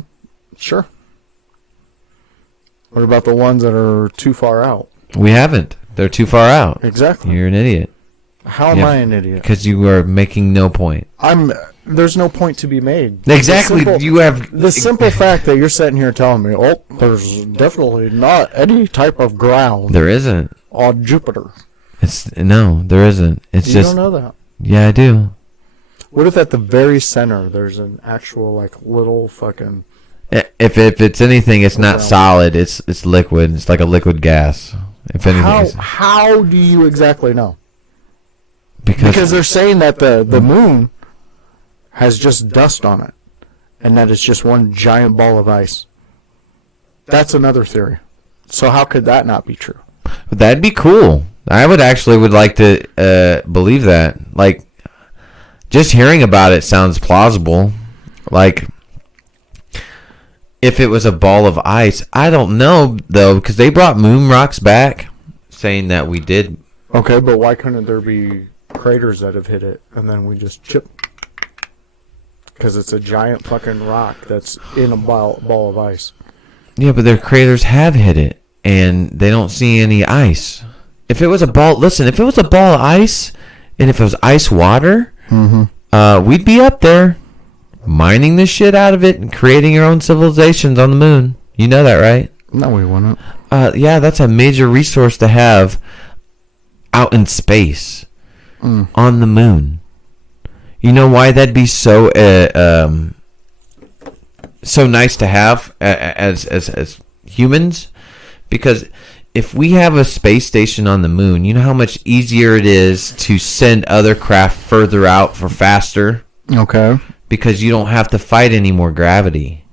Sure. What about the ones that are too far out? We haven't. They're too far out. Exactly. You're an idiot. How am Yeah. I an idiot? Because you are making no point. There's no point to be made. Exactly. You have The simple fact that you're sitting here telling me, oh, there's definitely not any type of ground There isn't. on Jupiter. No, there isn't. It's You just. don't know that. Yeah, I do. What if at the very center there's an actual like little fucking? If it's anything, it's not Ground. solid. It's liquid. It's like a liquid gas. If anything, How do you exactly know? because They're saying that the moon has just dust on it, and that it's just one giant ball of ice. That's another theory. So how could that not be true? that'd be cool. I would like to believe that. Like, just hearing about it sounds plausible. Like, if it was a ball of ice, I don't know though, because they brought moon rocks back, saying that we did. Okay, but why couldn't there be craters that have hit it, and then we just chip? Because it's a giant fucking rock that's in a ball of ice. Yeah, but their craters have hit it, and they don't see any ice. If it was a ball, listen, if it was a ball of ice, and if it was ice water, we'd be up there mining the shit out of it and creating our own civilizations on the moon. You know that, right? No, we wouldn't. Yeah, that's a major resource to have out in space on the moon. You know why that'd be so so nice to have as humans? Because if we have a space station on the moon, you know how much easier it is to send other craft further out for faster? Okay. Because you don't have to fight any more gravity.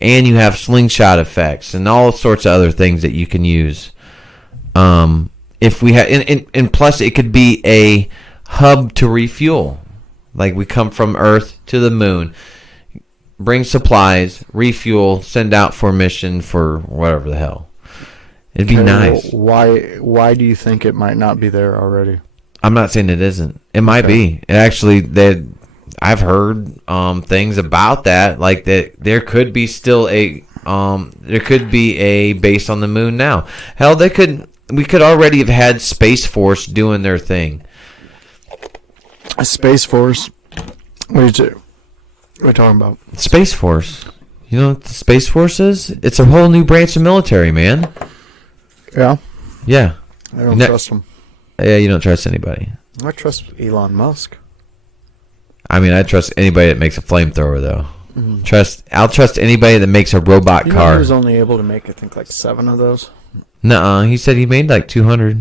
And you have slingshot effects and all sorts of other things that you can use. If we have, and plus it could be a hub to refuel. Like we come from Earth to the moon, bring supplies, refuel, send out for mission for whatever the hell. It'd be nice. Well, why do you think it might not be there already? I'm not saying it isn't. It might be. It actually, I've heard things about that, like that there could be still a base on the moon now. Hell, we could already have had Space Force doing their thing. A Space Force? What are you talking about? Space Force. You know what the Space Force is? It's a whole new branch of military, man. Yeah. Yeah. I don't trust him. Yeah, you don't trust anybody. I trust Elon Musk. I mean, I trust anybody that makes a flamethrower, though. I'll trust anybody that makes a robot You car. know he was only able to make, I think, like 7 of those. Nuh-uh. He said he made like 200.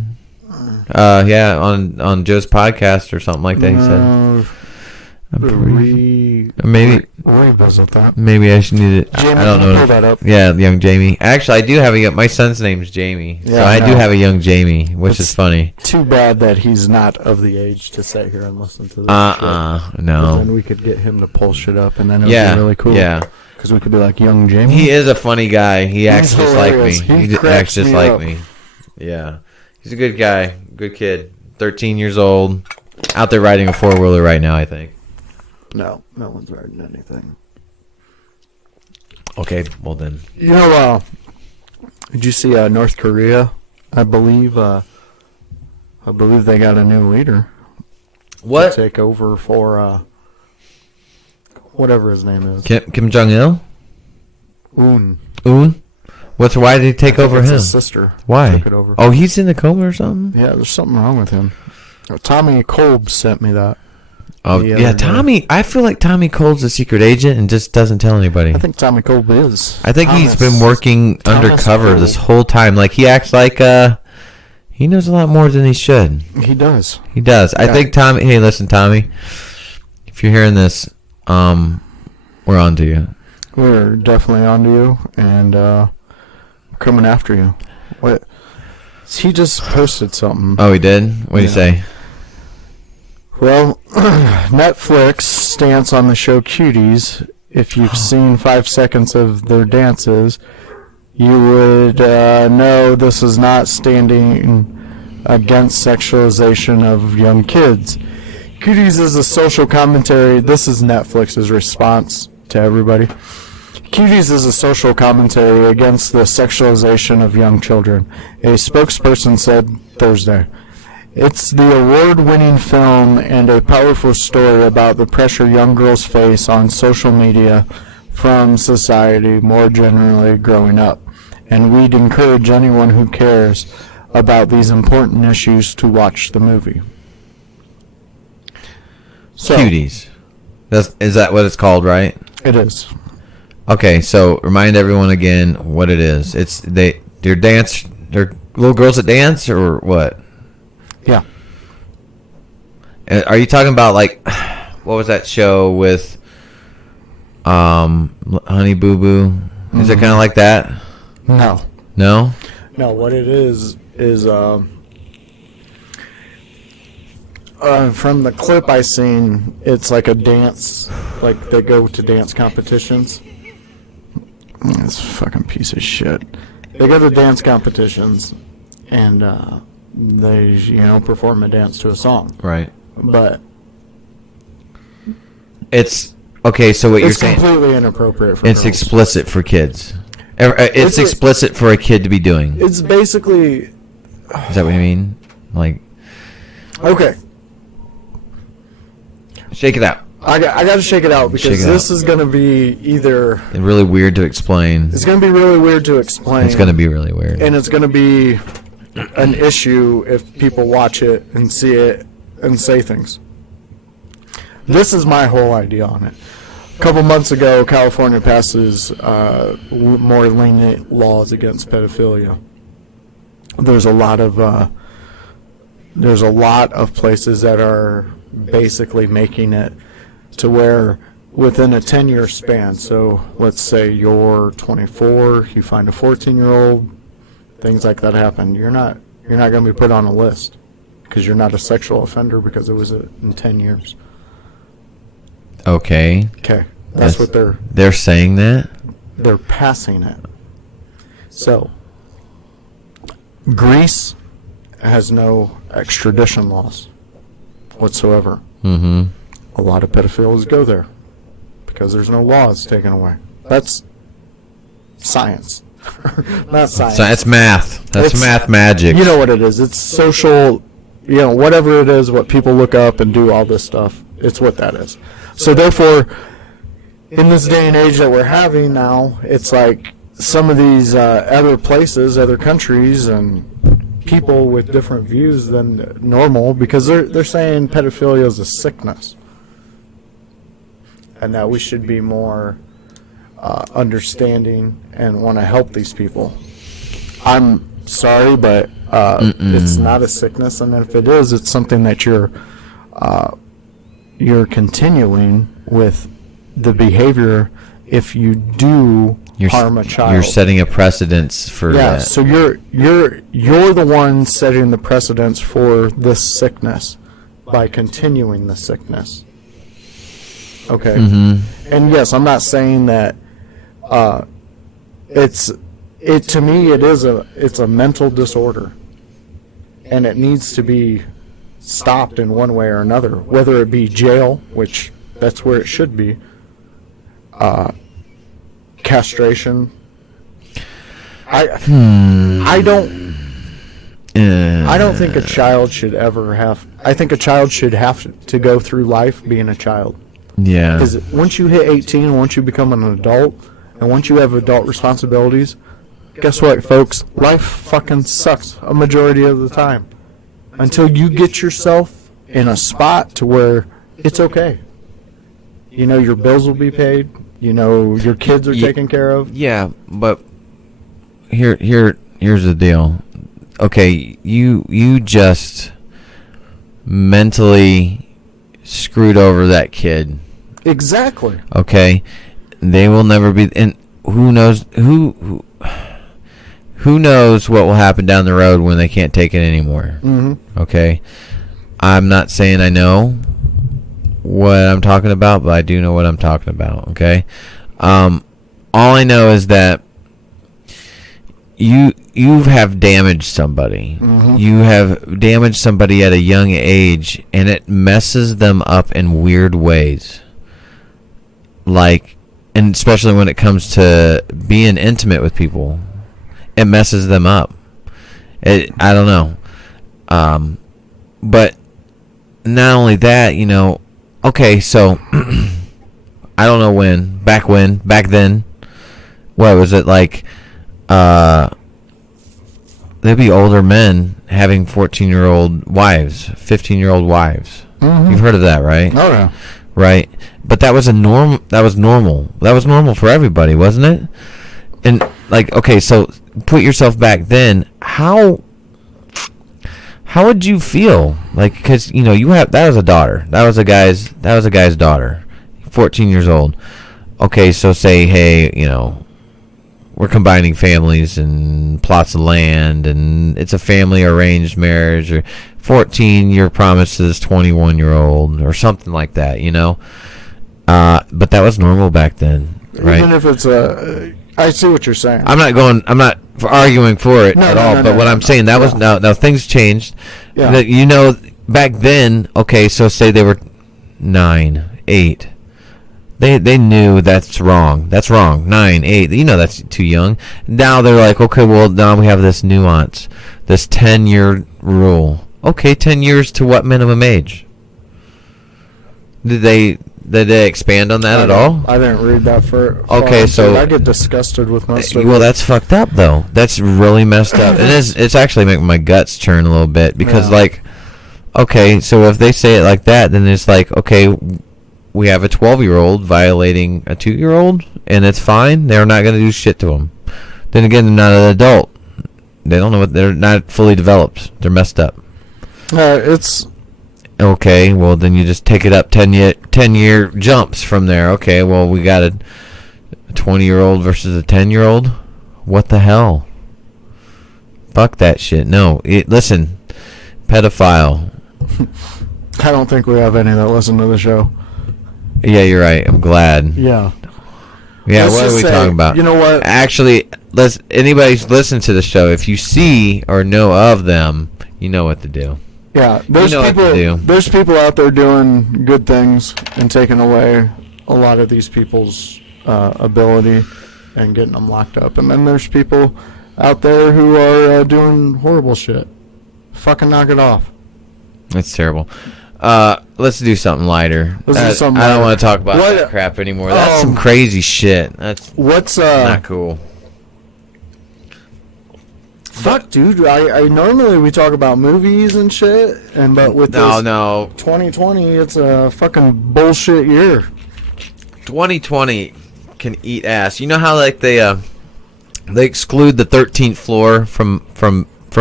Yeah, on Joe's podcast or something like that. He said. Maybe revisit that. Maybe I should need it. Jamie, I don't know. pull that up. Yeah, young Jamie. Actually, I do have my son's name's Jamie, Yeah, so I do no. have a young Jamie, which is funny. Too bad that he's not of the age to sit here and listen to this. Shit. 'Cause No. then we could get him to pull shit up, and then it would Yeah, be really cool. yeah. Because we could be like young Jamie. He is a funny guy. He acts just like me. hilarious. He He cracks acts just me like up. me. Yeah, he's a good guy, good kid. 13 years old, out there riding a 4-wheeler right now, I think. No one's writing anything. Okay, well then. You know, did you see North Korea? I believe they got a new leader. What? To take over for whatever his name is. Kim Jong-il? Un. Why did he take over It's him? his sister. Why? Took it over. Oh, he's in the coma or something? Yeah, there's something wrong with him. Tommy Kolb sent me that. Oh, the yeah, other day. Tommy. I feel like Tommy Cole's a secret agent and just doesn't tell anybody. I think Tommy Kolb is. I think he's Thomas- been working Thomas undercover Cole. this whole time. Like, he acts like he knows a lot more than he should. He does. He does. I Yeah. think Tommy... Hey, listen, Tommy. If you're hearing this, we're on to you. We're definitely onto you, and coming after you. What? He just posted something. Oh, he did? What did he Yeah. say? Well, Netflix stance on the show Cuties. If you've seen 5 seconds of their dances, you would know this is not standing against sexualization of young kids. Cuties is a social commentary. This is Netflix's response to everybody. Cuties is a social commentary against the sexualization of young children, a spokesperson said Thursday. It's the award-winning film and a powerful story about the pressure young girls face on social media from society more generally growing up. And we'd encourage anyone who cares about these important issues to watch the movie. So, Cuties. Is that what it's called, right? It is. Okay, so remind everyone again what it is. It's they're little girls that dance or what? Yeah. Are you talking about like what was that show with Honey Boo Boo? Is it kind of like that? No. No? No, what it is from the clip I seen, it's like a dance, like they go to dance competitions. This fucking piece of shit. They go to dance competitions, and they, perform a dance to a song. Right. But It's okay, so what you're it's saying completely inappropriate for it's girls. explicit for kids. It's a- explicit for a kid to be doing. It's basically Is that what you mean? Like okay. shake it out. I got to shake it out because Shake it this out. is going to be either. Really weird to explain. It's going to be really weird to explain. It's going to be really weird. And it's going to be an issue if people watch it and see it and say things. This is my whole idea on it. A couple months ago, California passes more lenient laws against pedophilia. There's a lot of places that are basically making it to where within a 10-year span, so let's say you're 24, you find a 14-year-old, things like that happen. You're not going to be put on a list because you're not a sexual offender because it was in 10 years. Okay. Okay, that's what they're saying that. they're passing it. So Greece has no extradition laws whatsoever. Mm-hmm. A lot of pedophiles go there because there's no laws taken away. That's science. Not science. So that's math. That's It's- math magic. You know what it is. It's social, whatever it is, what people look up and do all this stuff. It's what that is. So therefore, in this day and age that we're having now, it's like some of these other places, other countries, and people with different views than normal, because they're saying pedophilia is a sickness, and that we should be more understanding and want to help these people. I'm sorry, but it's not a sickness, and if it is, it's something that you're continuing with the behavior if you do harm a child. You're setting a precedence for that. So you're the one setting the precedence for this sickness by continuing the sickness. Okay. Mm-hmm. And yes, I'm not saying that to me it's a mental disorder, and it needs to be stopped in one way or another, whether it be jail, which that's where it should be, castration. I don't think a child should ever have. I think a child should have to go through life being a child. Yeah. Because once you hit 18, once you become an adult, and once you have adult responsibilities, guess what, folks? Life fucking sucks a majority of the time. Until you get yourself in a spot to where it's okay. Your bills will be paid. Your kids are taken care of. Yeah, but here's the deal. Okay, you just mentally screwed over that kid. Exactly. Okay, they will never be. And who knows who knows what will happen down the road when they can't take it anymore. Mm-hmm. Okay, I'm not saying I know what I'm talking about, but I do know what I'm talking about. Okay, all I know is that you have damaged somebody. Mm-hmm. You have damaged somebody at a young age, and it messes them up in weird ways. Like, and especially when it comes to being intimate with people, it messes them up. I don't know. But not only that, okay, so I don't know back then, what was it like? There'd be older men having 14-year-old wives, 15-year-old wives. Mm-hmm. You've heard of that, right? Oh yeah. Right. But that was normal. That was normal for everybody, wasn't it? And like, okay, so put yourself back then. How would you feel? Like, because that was a daughter. That was a guy's daughter, 14 years old. Okay, so say, hey, we're combining families and plots of land, and it's a family arranged marriage, or 14, you're promised to this 21-year-old, or something like that, But that was normal back then, right? Even if it's I see what you're saying. I'm not arguing for it at all, but what I'm saying, that was, now things changed. Yeah. Back then, okay, so say they were 9, 8. They knew that's wrong. That's wrong. 9, 8. That's too young. Now they're like, okay, well, now we have this nuance, this 10-year rule. Okay, 10 years to what minimum age? Did Did they expand on that at all? I didn't read that for. Okay, so I get disgusted with most of it. well, that's fucked up though. That's really messed up. It's actually making my guts turn a little bit because like, okay, so if they say it like that, then it's like, okay, we have a 12-year-old violating a 2-year-old, and it's fine. They're not going to do shit to him. Then again, they're not an adult. They don't know what. They're not fully developed. They're messed up. It's okay. Well, then you just take it up 10-year jumps from there. Okay. Well, we got a 20-year-old versus a 10-year-old. What the hell? Fuck that shit. No. Listen, pedophile. I don't think we have any that listen to the show. Yeah, you're right. I'm glad. Yeah. Yeah, what are we talking about? You know what? Actually, anybody's listening to the show, if you see or know of them, you know what to do. Yeah, there's people out there doing good things and taking away a lot of these people's ability and getting them locked up. And then there's people out there who are doing horrible shit. Fucking knock it off. That's terrible. Let's do something lighter. I don't want to talk about that crap anymore. That's some crazy shit. That's not cool. Fuck, dude. I normally we talk about movies and shit, but with this 2020, it's a fucking bullshit year. 2020 can eat ass. You know how like they exclude the 13th floor from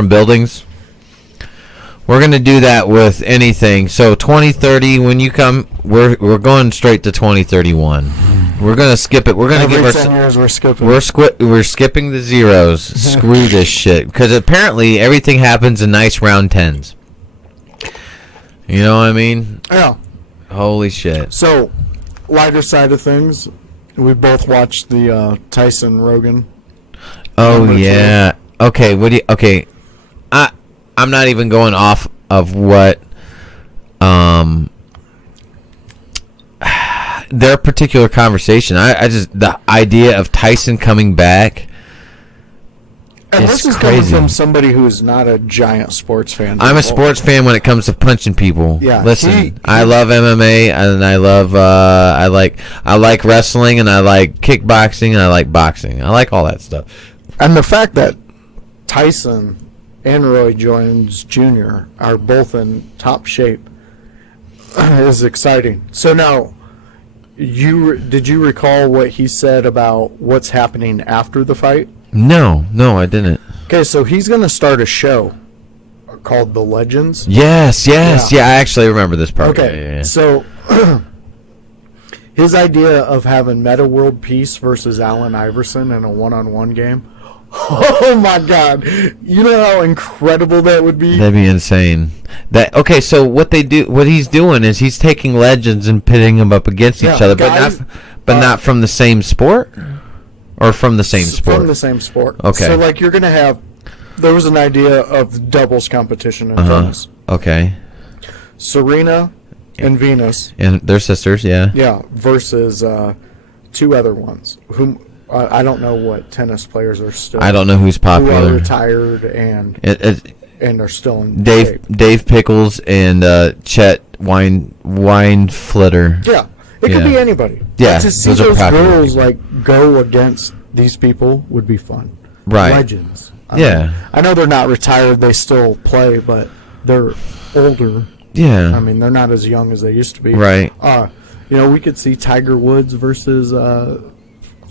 buildings? We're gonna do that with anything. So 2030, when you come, we're going straight to 2031. We're gonna skip it. We're gonna give 10 years we're skipping. We're skipping the zeros. Screw this shit. Because apparently everything happens in nice round tens. You know what I mean? Yeah. Holy shit. So, lighter side of things, we both watched the Tyson Rogan. Oh yeah. Okay. Okay. I'm not even going off of what their particular conversation. I just the idea of Tyson coming back. And this is coming from somebody who is not a giant sports fan. I'm a sports fan when it comes to punching people. Yeah, listen, I love MMA and I love I like wrestling and I like kickboxing and I like boxing. I like all that stuff. And the fact that Tyson and Roy Jones Jr. are both in top shape is exciting. So now, did you recall what he said about what's happening after the fight? No, I didn't. Okay, so he's going to start a show called The Legends. Yes, yeah, I actually remember this part. Okay, yeah. So his idea of having Meta World Peace versus Allen Iverson in a one-on-one game. Oh my God! You know how incredible that would be. That'd be insane. So what he's doing is he's taking legends and pitting them up against each other, but not from the same sport, or from the same sport. From the same sport. Okay. So like you're gonna have, there was an idea of doubles competition in tennis. Okay. Serena and Venus. And they're sisters, yeah. Yeah, versus two other ones whom. I don't know what tennis players are still. I don't know who's popular. Who are retired and are still in shape. Dave Pickles and Chet Wineflitter. Yeah, it could be anybody. Yeah, but to see those girls like go against these people would be fun. Right, legends. I know they're not retired; they still play, but they're older. Yeah, I mean they're not as young as they used to be. Right. We could see Tiger Woods versus.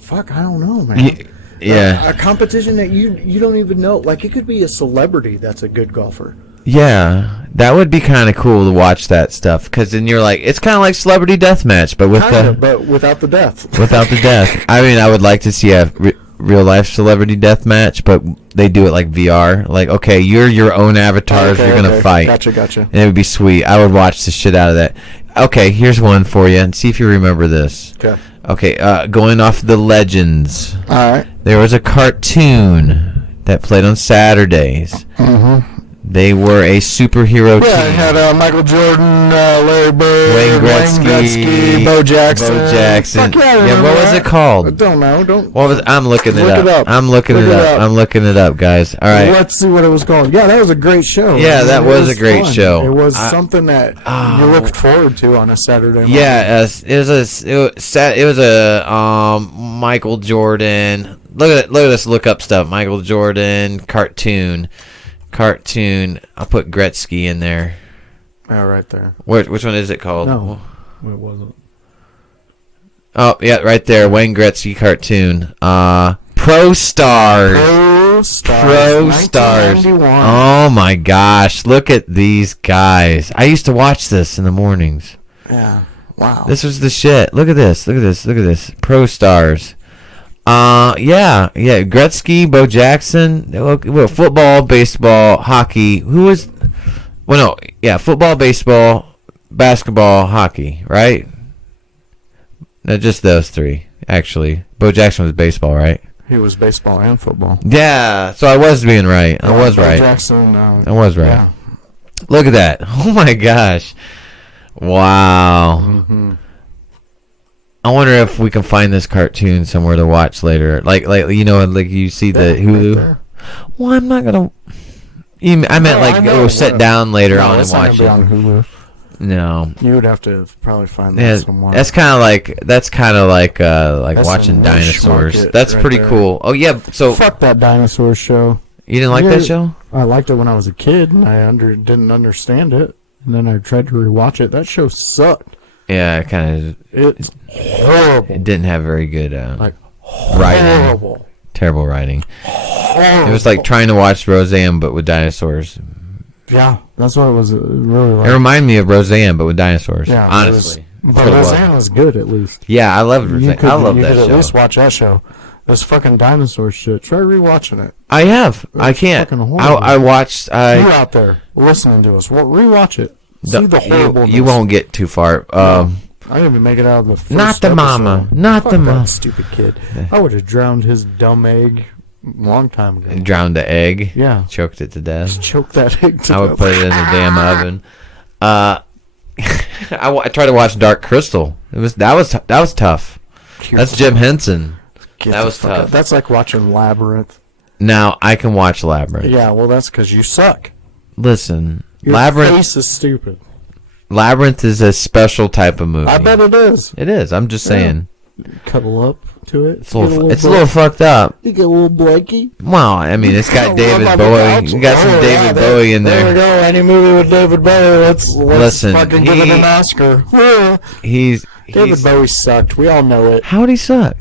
Fuck, I don't know, man. Yeah. A competition that you don't even know. Like, it could be a celebrity that's a good golfer. Yeah. That would be kind of cool to watch that stuff. Because then you're like, it's kind of like Celebrity Deathmatch, but but without the death. Without the death. I mean, I would like to see a real-life Celebrity Deathmatch, but they do it like VR. Like, okay, you're your own avatars. You're going to fight. Gotcha. And it would be sweet. I would watch the shit out of that. Okay, here's one for you. And see if you remember this. Okay, going off the legends. All right. There was a cartoon that played on Saturdays. Mm-hmm. They were a superhero Yeah, team. it had Michael Jordan, Larry Bird, Wayne Gretzky, Bo Jackson. Bo Jackson. Fuck yeah, I Yeah, remember what was that. it called? I don't know. Don't. What was? I'm looking it Look up. it up. I'm looking Look it it up. up. I'm looking it up, guys. All right. Let's see what it was called. Yeah, that was a great show. Yeah, that It was a great fun. show. It was something that you looked forward to on a Saturday morning. Yeah, it was a Michael Jordan. Look at this. Look up stuff. Michael Jordan cartoon. I'll put Gretzky in there. Oh, right there. Which one is it called? No, it wasn't. Oh, yeah, right there. Wayne Gretzky cartoon. Pro Stars. Pro Stars. Pro Stars. 1991. Oh my gosh. Look at these guys. I used to watch this in the mornings. Yeah. Wow. This was the shit. Look at this. Pro Stars. Yeah. Gretzky, Bo Jackson. Well, football, baseball, hockey. Who was? Well, no. Yeah, football, baseball, basketball, hockey. Right? No, just those three. Actually, Bo Jackson was baseball, right? He was baseball and football. Yeah. So I was being right. I was Bo right. Jackson. I was right. Yeah. Look at that. Oh my gosh. Wow. Mm-hmm. I wonder if we can find this cartoon somewhere to watch later. Like you see the Hulu. Right. Well, I'm not gonna. I meant go sit down later on and watch it. On Hulu. No. You would have to probably find that Yeah, somewhere. that's kind of like That's watching a niche dinosaurs. market That's right pretty there. cool. Oh yeah. So Fuck that dinosaur show. you didn't like that show? I liked it when I was a kid, and I didn't understand it. And then I tried to rewatch it. That show sucked. Yeah, it kind of. It's horrible. It didn't have very good Like writing. horrible. Terrible writing. Horrible. It was like trying to watch Roseanne but with dinosaurs. Yeah, that's what it was really like. It reminded me of Roseanne but with dinosaurs. Yeah, honestly. But That's what it was. Roseanne was good at least. Yeah, I loved Roseanne. I love you that could at show. least watch that show. This fucking dinosaur shit. Try rewatching it. I have. I It's can't. fucking horrible. I watched. You out there listening to us, rewatch it. See the horribleness. You won't get too far. I didn't even make it out of the first Not the episode. mama. Not Fuck the that mama. stupid kid. I would have drowned his dumb egg a long time ago. Drowned the egg. Yeah. Choked it to death. Choke that egg to I would death. put it in the damn oven. I tried to watch Dark Crystal. That was tough. That's Jim Henson. Get That the was fuck out. tough. That's like watching Labyrinth. Now I can watch Labyrinth. Yeah, well, that's because you suck. Listen, Your Labyrinth. face is stupid. Labyrinth is a special type of movie. I bet it is. It is. I'm just saying. Cuddle up to it. It's a little fucked up. You get a little blanky. Well, I mean, it's got Cuddle David up on the Bowie. couch. You got some Oh, David yeah, Bowie in There we there. go. Any movie with David Bowie, let's Listen, fucking give it an Oscar. He's David Bowie sucked. We all know it. How'd he suck?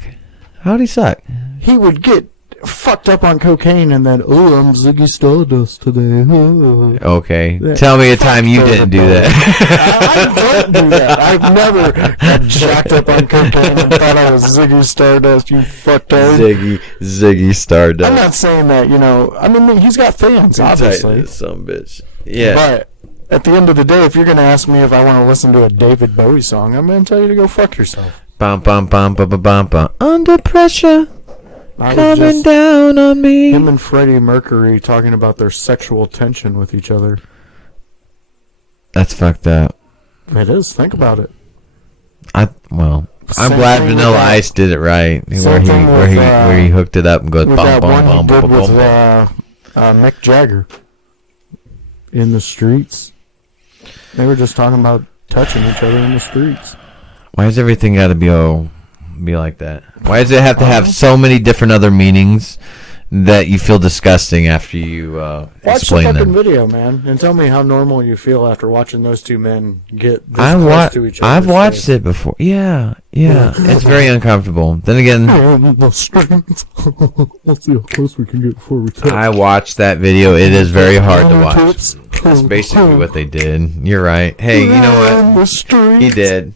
He would get fucked up on cocaine and then, oh, I'm Ziggy Stardust today. Okay. Yeah. Tell me a time you David didn't do Bowie. that. I don't do that. I've never got jacked up on cocaine and thought I was Ziggy Stardust, you fucktard. Ziggy Stardust. I'm not saying that, I mean, he's got fans, obviously. Some bitch. Yeah. But at the end of the day, if you're going to ask me if I want to listen to a David Bowie song, I'm going to tell you to go fuck yourself. Bum bum bum bum bum bum bum. Under pressure, I would coming just, down on me. him and Freddie Mercury talking about their sexual tension with each other. That's fucked up. It is. Think about it. I'm Same glad thing with Vanilla that. Ice did it right, Same thing with, where he hooked it up and goes With bum that bum one he bum did bum with bum. Mick Jagger. In the streets. They were just talking about touching each other in the streets. Why does everything got to be like that? Why does it have to have so many different other meanings that you feel disgusting after you Watch the explain fucking them? video, man, and tell me how normal you feel after watching those two men get this I've close to each other. I've watched it before. Yeah. It's very uncomfortable. Then again, The streets. Let's see how close we can get before we touch. I watched that video. It is very hard to watch. That's basically what they did. You're right. Hey, you know what? He did.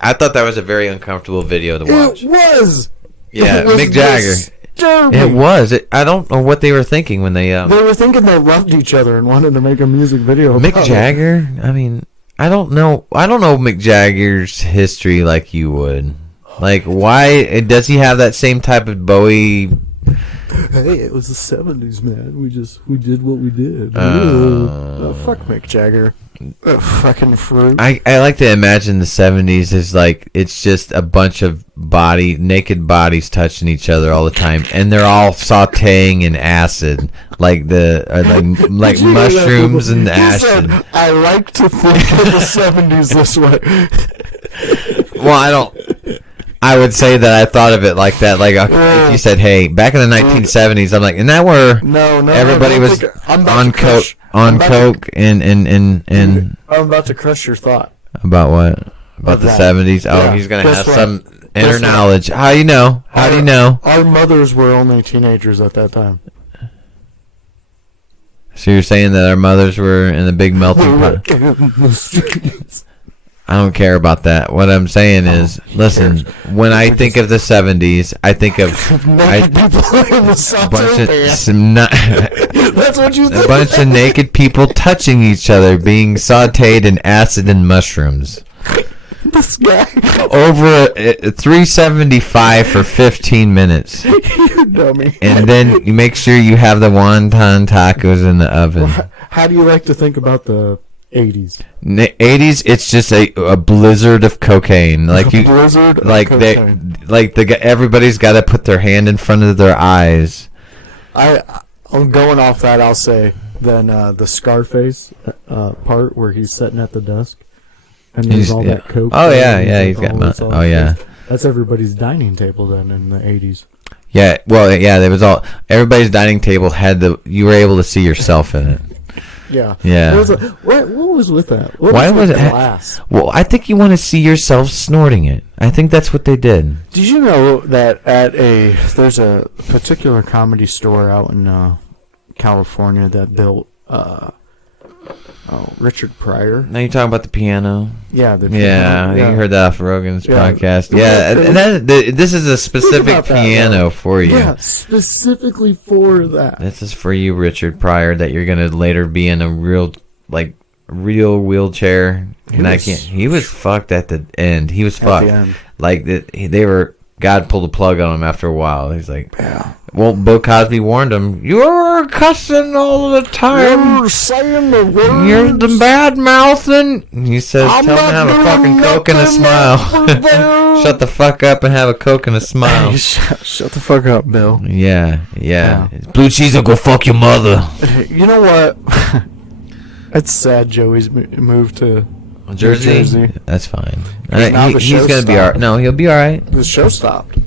I thought that was a very uncomfortable video to watch. It was. Yeah, It was Mick Jagger. disturbing. It was. I don't know what they were thinking when they. They were thinking they loved each other and wanted to make a music video. Mick about it. Jagger. I mean, I don't know Mick Jagger's history like you would. Like, why does he have that same type of Bowie Hey, it was the 70s, man. We did what we did. Fuck Mick Jagger. Fucking fruit. I like to imagine the 70s as like it's just a bunch of naked bodies touching each other all the time, and they're all sautéing in acid, like like mushrooms and acid. Said, I like to think of the 70s this way. Well, I would say that I thought of it like that. Like if you said, "Hey, back in the 1970s," I'm like, "Isn't that where everybody was on coke, and I'm about to crush your thought. About what? About the 70s? Oh, Yeah, he's gonna have right. some inner That's right. knowledge. How do you know? How do you know? Our mothers were only teenagers at that time. So you're saying that our mothers were in the big melting pot? I don't care about that. What I'm saying is, listen, when I think of the 70s, I think of That's what you think. a bunch of naked people touching each other, being sautéed in acid and mushrooms. This guy. Over 375 for 15 minutes. You dummy. And then you make sure you have the wonton tacos in the oven. How do you like to think about the 80s? 80s, it's just a blizzard of cocaine. Like you, blizzard of like cocaine. everybody's got to put their hand in front of their eyes. I'm going off that. I'll say then the Scarface part where he's sitting at the desk and there's all that coke. Oh yeah, and yeah, he's got. Oh yeah, that's everybody's dining table then in the 80s. yeah. Well, yeah, there was all. Everybody's dining table had you were able to see yourself in it. Yeah. Yeah. What was with that? Why was with it? glass? Well, I think you want to see yourself snorting it. I think that's what they did. Did you know that there's a particular comedy store out in California that built Richard Pryor? Now you're talking about the piano. Yeah, Yeah, you heard that off Rogan's podcast. Yeah, Yeah, and this is a specific about that, piano for you. Yeah, specifically for that. This is for you, Richard Pryor, that you're gonna later be in a real wheelchair. He was fucked at the end. He was fucked. the end. Like they were. God pulled the plug on him after a while. He's like, Yeah. well, Bill Cosby warned him. You're cussing all the time. You're saying the words. You're the bad mouthing. He says, I'm tell him to not have a doing fucking Coke and a nothing smile. over there. Shut the fuck up and have a Coke and a smile. Shut the fuck up, Bill. Yeah. Blue cheese will go fuck your mother. You know what? It's sad Joey's moved to Jersey? Jersey. That's fine. Now the He's show gonna be stopped. alright. No, he'll be alright. The show stopped.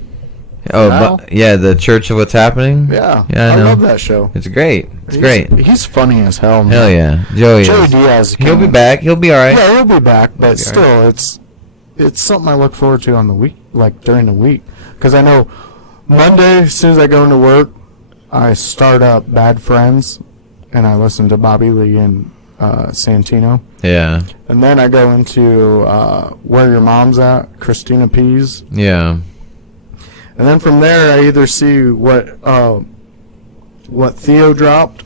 Oh, Now? but yeah, the Church of What's Happening. Yeah, I I know. love that show. It's great. It's great. He's funny as hell, man. Hell yeah, Joey Joey is. Diaz. He'll be back. He'll be alright. Yeah, he'll be back, but be still, it's something I look forward to on the week, like during the week, because I know Monday, as soon as I go into work, I start up Bad Friends, and I listen to Bobby Lee and Santino, Yeah, and then I go into Where Your Mom's At, Christina Pease, yeah. and then from there I either see what Theo dropped,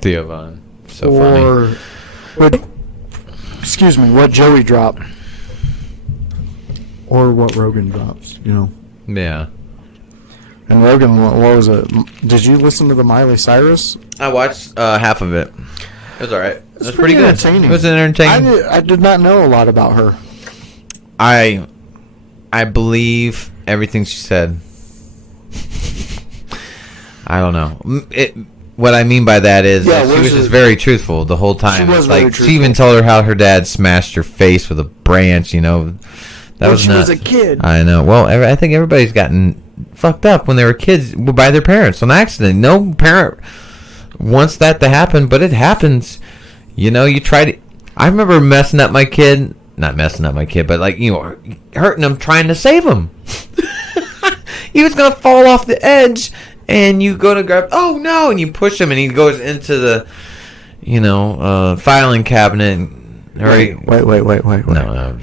Theo Von. So funny. or what Joey dropped, or what Rogan drops, you know. Yeah. And Rogan, what was it? Did you listen to the Miley Cyrus? I watched half of it. It was alright. It was pretty pretty good. entertaining. It was entertaining. I did not know a lot about her. I believe everything she said. I don't know. What I mean by that is Yeah, that she was was just it- very truthful the whole time. She was It's very like she even truthful. told her how her dad smashed her face with a branch. You know, that When was she nuts. was a kid. I know. Well, I think everybody's gotten fucked up when they were kids by their parents on accident. No parent wants that to happen, but it happens. You know, you try to. I remember messing up my kid. Not messing up my kid, but like, you know, hurting him, trying to save him. He was gonna fall off the edge, and you go to grab. Oh no! And you push him, and he goes into the, you know, filing cabinet. Wait. No. Wait. No.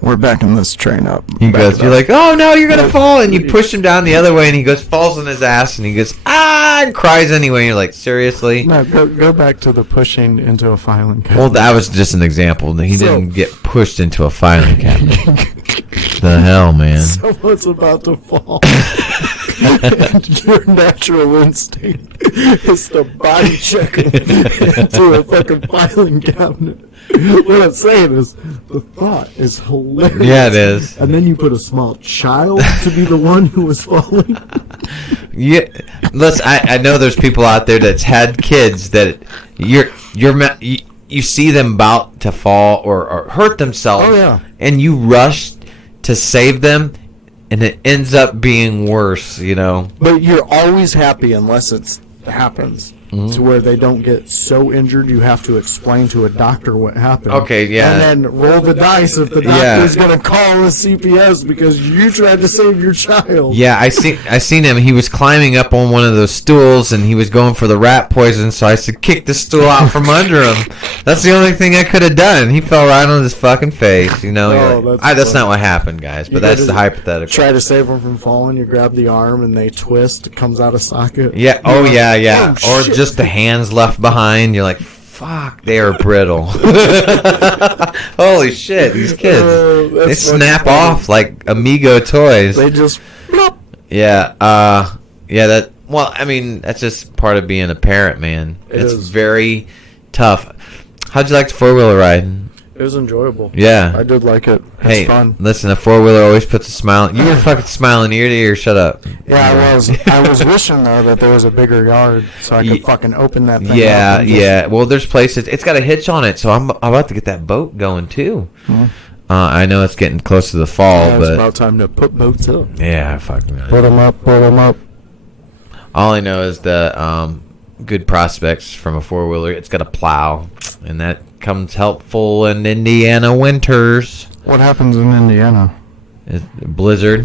We're backing this train up. He Back goes, it you're up. like, oh no, you're gonna fall, and you push him down the other way, and he goes, falls on his ass, and he goes, and cries anyway. And you're like, seriously? No, go back to the pushing into a filing cabinet. Well, that was just an example. He didn't get pushed into a filing cabinet. The hell, man. Someone's about to fall. And your natural instinct is to body check them into a fucking filing cabinet. What I'm saying is, the thought is hilarious. Yeah, it is. And then you put a small child to be the one who was falling. Yeah, listen. I know there's people out there that's had kids that you see them about to fall or hurt themselves. Oh, yeah. And you rush to save them, and it ends up being worse. You know. But you're always happy unless it happens. To where they don't get so injured you have to explain to a doctor what happened. Okay, yeah. And then roll the dice if the doctor's going to call a CPS because you tried to save your child. Yeah, I seen him. He was climbing up on one of those stools, and he was going for the rat poison. So I said, "Kick the stool out from under him." That's the only thing I could have done. He fell right on his fucking face. You know, Oh, that's not what happened, guys. But that's the hypothetical. Try to save him from falling. You grab the arm and they twist. It comes out of socket. Yeah. Oh, yeah. Oh, Or shit. just the hands left behind. You're like, fuck, they are brittle. Holy shit, these kids. They That's snap funny. off like Amigo toys. They just... Plop. Yeah, that, well, I mean, that's just part of being a parent, man. It's is. very tough. How'd you like the four-wheeler ride? It was enjoyable. Yeah. I did like it. It's Hey, fun. listen, a four-wheeler always puts a smile. You were fucking smiling ear to ear. Shut up. Yeah, I was. I was wishing, though, that there was a bigger yard so I could fucking open that thing Yeah, up and just- yeah. Well, there's places. It's got a hitch on it, so I'm about to get that boat going too. I know it's getting close to the fall, Yeah, it's but about time to put boats up. yeah, fucking. Put them up, put them up. All I know is the good prospects from a four-wheeler. It's got a plow, and that comes helpful in Indiana winters. What happens in Indiana? Blizzard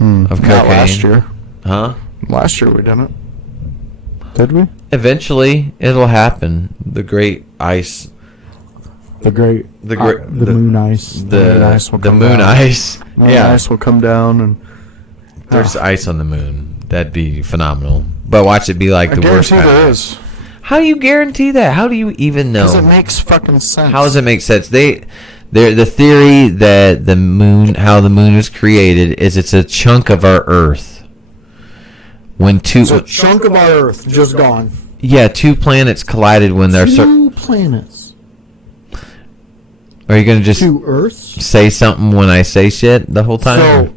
of cocaine. Not last year. Huh? Last year we didn't. Did we? Eventually, it'll happen. The great ice. The moon ice. The moon ice. Moon Yeah. ice will come down and There's ice on the moon. That'd be phenomenal. But watch it be like I the worst guarantee kind there of is. How do you guarantee that? How do you even know? Because it makes fucking sense. How does it make sense? The theory that how the moon was created is it's a chunk of our Earth. It's a chunk of our Earth just gone. Yeah, two planets collided when they're. Two planets. Are you gonna just Two Earths? say something when I say shit the whole time? So,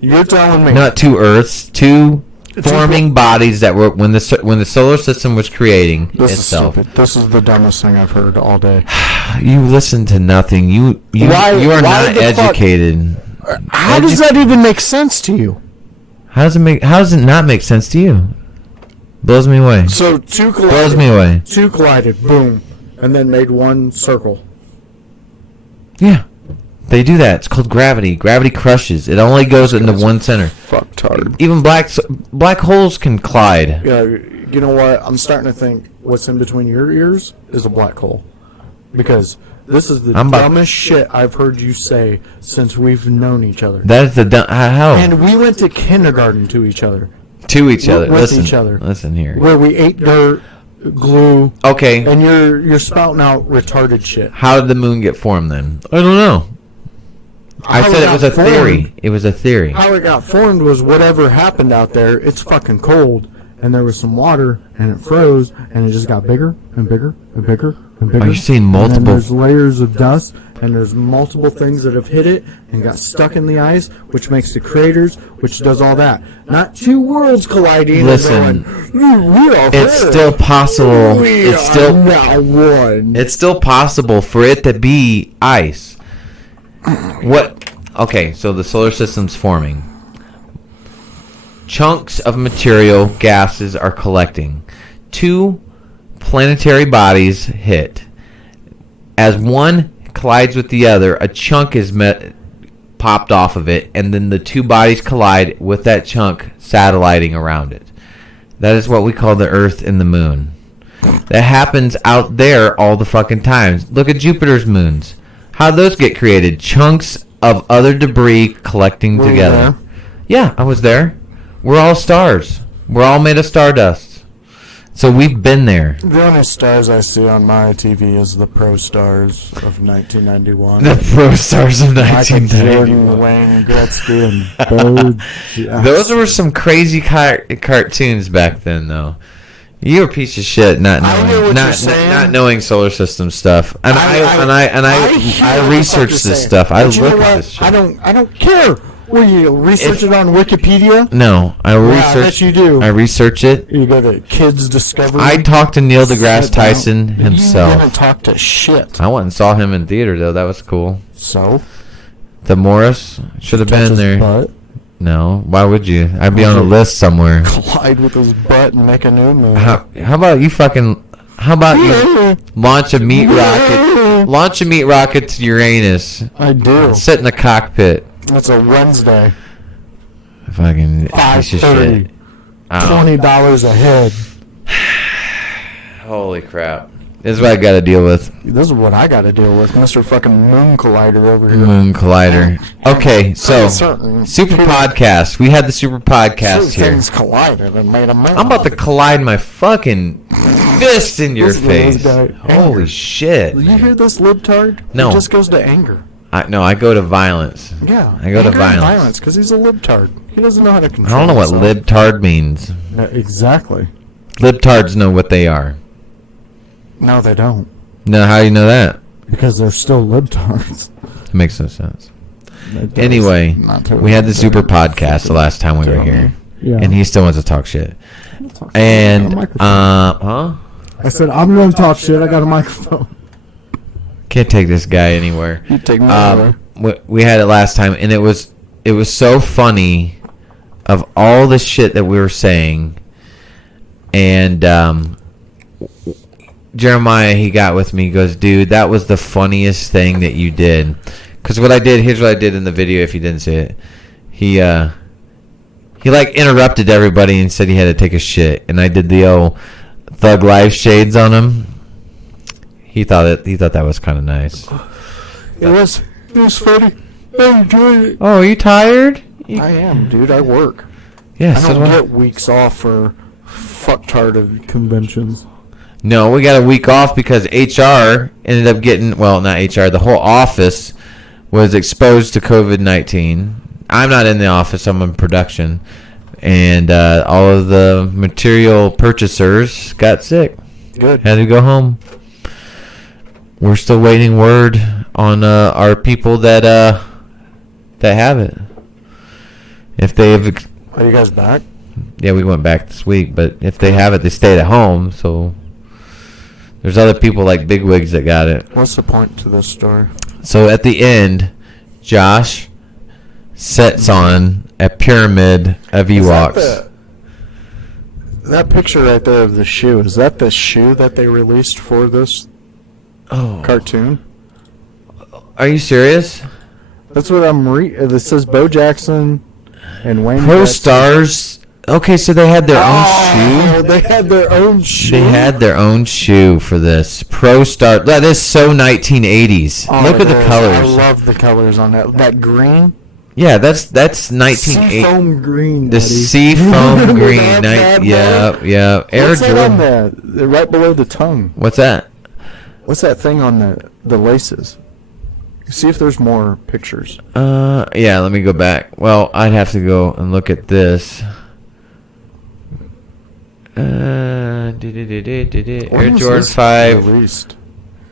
you're telling me... Not two Earths, two forming bodies that were when the solar system was creating This itself. is stupid. This is the dumbest thing I've heard all day. You listen to nothing. You are why not the fuck- educated. How does that even make sense to you? How does it not make sense to you? Blows me away. So, two collided. Blows me away. Two collided, boom, and then made one circle. Yeah. They do that. It's called gravity. Gravity crushes. It only goes into one center. Fucktard. Even black holes can collide. Yeah, you know what? I'm starting to think what's in between your ears is a black hole. Because this is the dumbest shit I've heard you say since we've known each other. That is the how? And we went to kindergarten to each other. To each other. With Listen. each other. Listen here. Where we ate dirt, glue, Okay. and you're spouting out retarded shit. How did the moon get formed then? I don't know. I How said it got was a formed- theory. It was a theory. How it got formed was whatever happened out there, it's fucking cold. And there was some water, and it froze, and it just got bigger and bigger and bigger and bigger. Are you seeing And multiple? then there's layers of dust, and there's multiple things that have hit it and got stuck in the ice, which makes the craters, which does all that. Not two worlds colliding. Listen, and going, we are it's here. still possible. We It's are still now one. It's still possible for it to be ice. What? Okay, so the solar system's forming. Chunks of material, gases are collecting. Two planetary bodies hit. As one collides with the other, a chunk is popped off of it, and then the two bodies collide with that chunk satelliting around it. That is what we call the Earth and the Moon. That happens out there all the fucking times. Look at Jupiter's moons. How'd those get created? Chunks of other debris collecting Were you together. there? Yeah, I was there. We're all stars. We're all made of stardust. So we've been there. The only stars I see on my TV is the Pro Stars of 1991. The Pro Stars of Michael 1991. Jordan, Wayne Gretzky, and Bo Jackson. Those were some crazy cartoons back then, though. You're a piece of shit not I knowing, hear what you're saying. not knowing solar system stuff. And I hear research what you're this saying. stuff. I But you know look at what? this shit. I don't care. Will you research it on Wikipedia? No, I Yeah, I research. bet you do. I research it. You go to Kids Discovery. I talked to Neil deGrasse Sit down. Tyson You himself. didn't talk to shit. I went and saw him in theater though. That was cool. So? The Morris should have Touch been his there. butt, No, why would you? I'd be on a list somewhere. collide with his butt and make a new movie. How about you fucking? How about you launch a meat rocket? Launch a meat rocket to Uranus. I do. Sit in the cockpit. It's a Wednesday. Fucking piece of shit. Oh, $20 a head. holy crap! This is what I got to deal with. This is what I got to deal with, Mr. Fucking Moon Collider over here. Moon Collider. Okay, so Certain Super Podcast. We had the Super Podcast Two here. things collided and made a man. I'm about to collide my fucking fist in your Listen to this face. guy. Holy Anger. shit! You hear this libtard? No. He just goes to anger. I go to violence. Yeah. I go to anger and violence. because he's a libtard. He doesn't know how to I control don't know what himself. libtard means. No, exactly. Libtards know what they are. No, they don't. No, how do you know that? Because they're still libtards. It makes no sense. It does. Anyway, Not totally. we had the Super Podcast the last time we were here, Yeah. and he still wants to talk shit. And huh? I said, I'm going to talk shit. I got a microphone. Can't take this guy anywhere. You take me We had it last time, and it was so funny of all the shit that we were saying, and Jeremiah, he got with me. He goes, dude, that was the funniest thing that you did. Because here's what I did in the video. If you didn't see it, he like interrupted everybody and said he had to take a shit, and I did the old Thug Life shades on him. He thought that was kind of nice. It was funny. I enjoyed it. Oh, are you tired? I am, dude. I work. Yeah, I so don't do I. get weeks off for fucktard conventions. No, we got a week off because HR ended up getting, well, not HR, the whole office was exposed to COVID-19. I'm not in the office, I'm in production. And all of the material purchasers got sick. Good. Had to go home. We're still waiting word on our people that have it. If they've, Are you guys back? yeah, we went back this week, but if they have it, they stayed at home, so there's other people like bigwigs that got it. What's the point to this story? So at the end, Josh sets on a pyramid of Ewoks. That picture right there of the shoe, is that the shoe that they released for this cartoon? Are you serious? That's what I'm this says Bo Jackson and Wayne Pro Gretzky. Stars. Okay, so they had their own shoe. They had their own shoe. They had their own shoe for this. Pro Star. That is so 1980s. Oh, Look at it the is. colors. I love the colors on that. That green. Yeah, that's 1980. Seafoam green. The buddy. seafoam Remember green. that bad boy? Yeah. Air What's that on Jordan. there? They're right below the tongue. What's that? What's that thing on the laces? See if there's more pictures. Yeah, let me go back. Well, I'd have to go and look at this. Air When was Jordan this 5. released?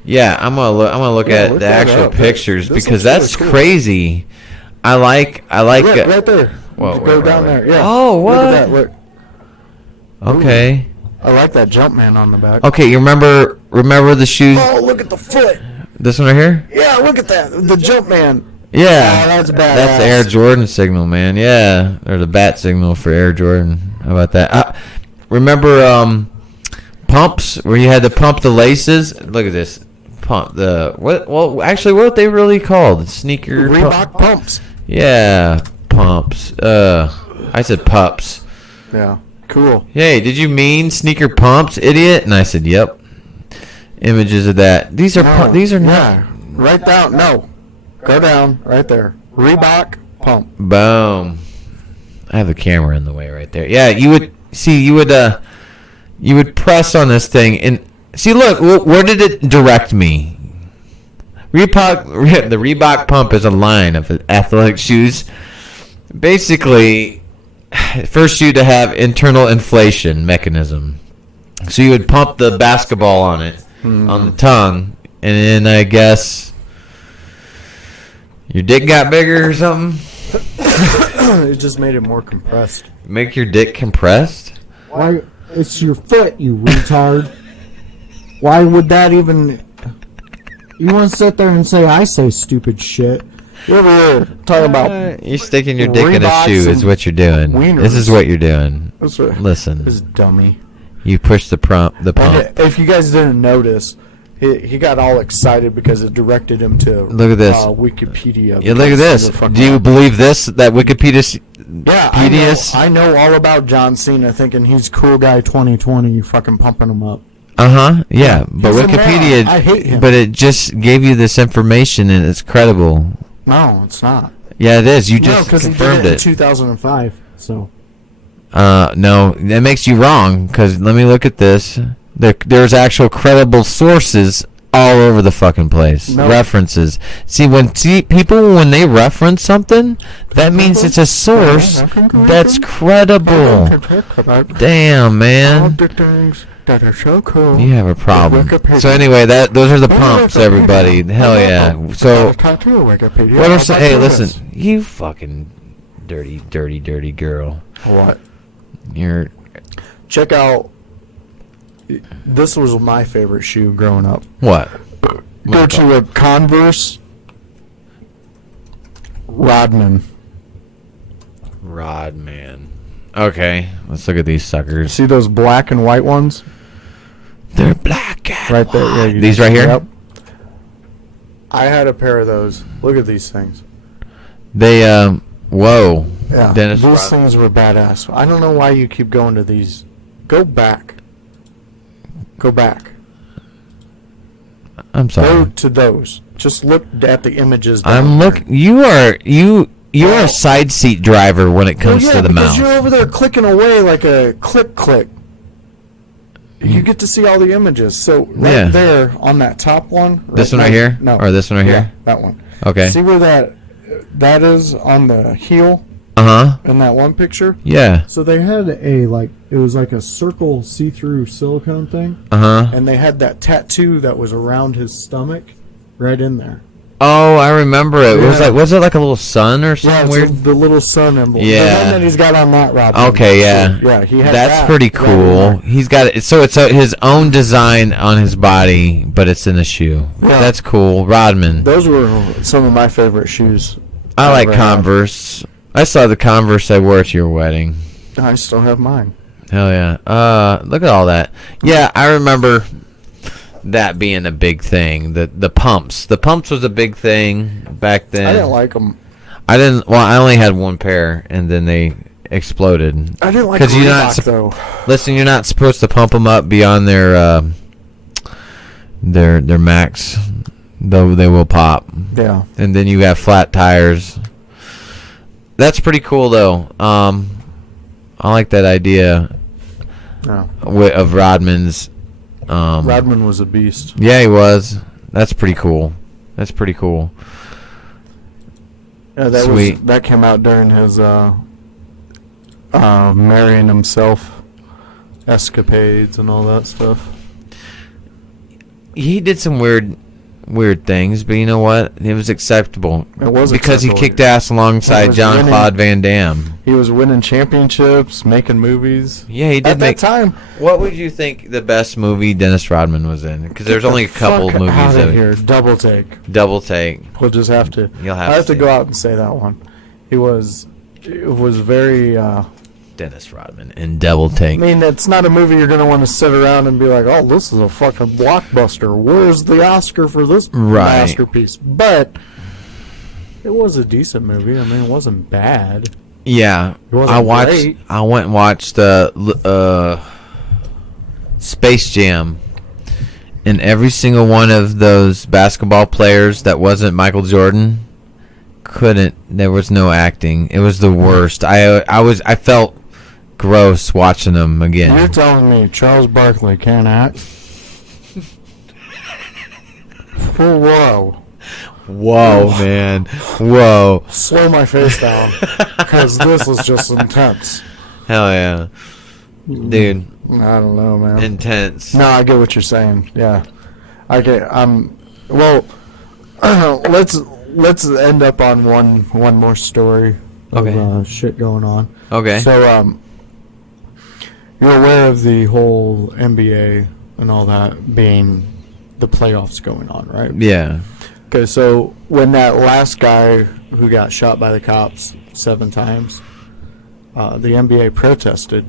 Yeah, I'm gonna look Yeah, at look the that actual up. pictures This because looks that's really cool. crazy. I like Look, right there. Whoa, Go wait, down wait. there. Yeah. Oh, Look what? at that. Look. Okay. I like that Jumpman on the back. Okay, you remember the shoes? Oh, look at the foot. This one right here? Yeah, look at that. The Jumpman. Yeah. Oh, that's badass. That's the Air Jordan signal, man. Yeah, or the bat signal for Air Jordan. How about that? Remember pumps where you had to pump the laces? Look at this. Pump the what? Well, actually, what they really called sneaker Reebok pumps. Yeah, pumps. I said pups. Yeah. Cool. Hey, did you mean sneaker pumps, idiot? And I said, yep. Images of that. These are these are not. Yeah. Right down. No. Go down. Right there. Reebok pump. Boom. I have the camera in the way right there. Yeah, you would You would press on this thing and see. Look, where did it direct me? The Reebok Pump is a line of athletic shoes. Basically, first shoe to have internal inflation mechanism. So you would pump the basketball on it, on the tongue, and then I guess your dick got bigger or something. It just made it more compressed. Make your dick compressed? Why? It's your foot, you retard. Why would that even... You want to sit there and say I say stupid shit? You ever talk about... You're sticking your dick in a shoe is what you're doing. Wieners. This is what you're doing. Listen. This dummy. You push the pump. And if you guys didn't notice, he got all excited because it directed him to look at this. Wikipedia. Yeah, look at this. Do you believe this? That Wikipedia... Yeah, I know all about John Cena thinking he's cool guy 2020. You fucking pumping him up. Yeah, but He's a Wikipedia, moron. I hate him. but it just gave you this information and it's credible. No, it's not. Yeah, it is. You just because he confirmed did it in it. 2005. So. No, that makes you wrong. Because let me look at this. There's actual credible sources all over the fucking place. Nope. References. People when they reference something, that means it's a source that's credible. Damn, man. That are so cool. You have a problem. So anyway, those are the pumps, everybody. Hell yeah. So what are some? Hey, listen, you fucking dirty girl. What? You're. Check out. This was my favorite shoe growing up. What? Go to a Converse Rodman. Okay, let's look at these suckers. See those black and white ones? They're black and right there. white. Yeah, These right here? Yep. I had a pair of those. Look at these things. They, whoa. Yeah, Dennis these Rodman. things were badass. I don't know why you keep going to these. Go back. Go back. I'm sorry. Go to those. Just look at the images. I'm look. You are a side seat driver when it comes to the because mouth. you're over there clicking away like a click. You get to see all the images. So right there on that top one. This one right here? No. Or this one right here? That one. Okay. See where that is on the heel in that one picture? Yeah. So they had it was like a circle see-through silicone thing. And they had that tattoo that was around his stomach right in there. Oh, I remember it. Yeah. Was it like a little sun or something weird? The little sun emblem. Yeah. The one that he's got on that rod. Okay, yeah. So, yeah, he had That's that pretty right in cool. there. He's got it. So it's his own design on his body, but it's in a shoe. Yeah. That's cool. Rodman. Those were some of my favorite shoes. I like ever had. Converse. I saw the Converse I wore to your wedding. I still have mine. Hell yeah. Look at all that. Yeah, I remember that being a big thing. The pumps. The pumps was a big thing back then. I didn't like them. I only had one pair, and then they exploded. I didn't like Reebok, though. Listen, you're not supposed to pump them up beyond their max, though they will pop. Yeah. And then you have flat tires. That's pretty cool, though. I like that idea of Rodman's. Rodman was a beast. Yeah, he was. That's pretty cool. Yeah, that came out during his marrying himself escapades and all that stuff. He did some weird things, but you know what? It was acceptable. It was because acceptable. he kicked ass alongside Jean-Claude Van Damme. He was winning championships, making movies. Yeah, he did at that time. What would you think the best movie Dennis Rodman was in? Because there's only a couple movies out of of here. Double Take. We'll just have to. You'll have. I have to go out and say that one. It was very. Dennis Rodman in Double Take. I mean, it's not a movie you're gonna want to sit around and be like, "Oh, this is a fucking blockbuster. Where's the Oscar for this masterpiece?" But it was a decent movie. I mean, it wasn't bad. Yeah, It wasn't great. I went and watched Space Jam, and every single one of those basketball players that wasn't Michael Jordan there was no acting. It was the worst. I felt gross watching them You're again. telling me Charles Barkley can't act? Whoa. Whoa, man. Whoa. Slow my face down, because this is just intense. Hell yeah. Dude, I don't know, man. intense. No, I get what you're saying. Yeah, I get. Well, let's end up on one more story of Okay. shit going on. Okay. So, you're aware of the whole NBA and all that being the playoffs going on, right? Yeah. Okay, so when that last guy who got shot by the cops 7 times, the NBA protested,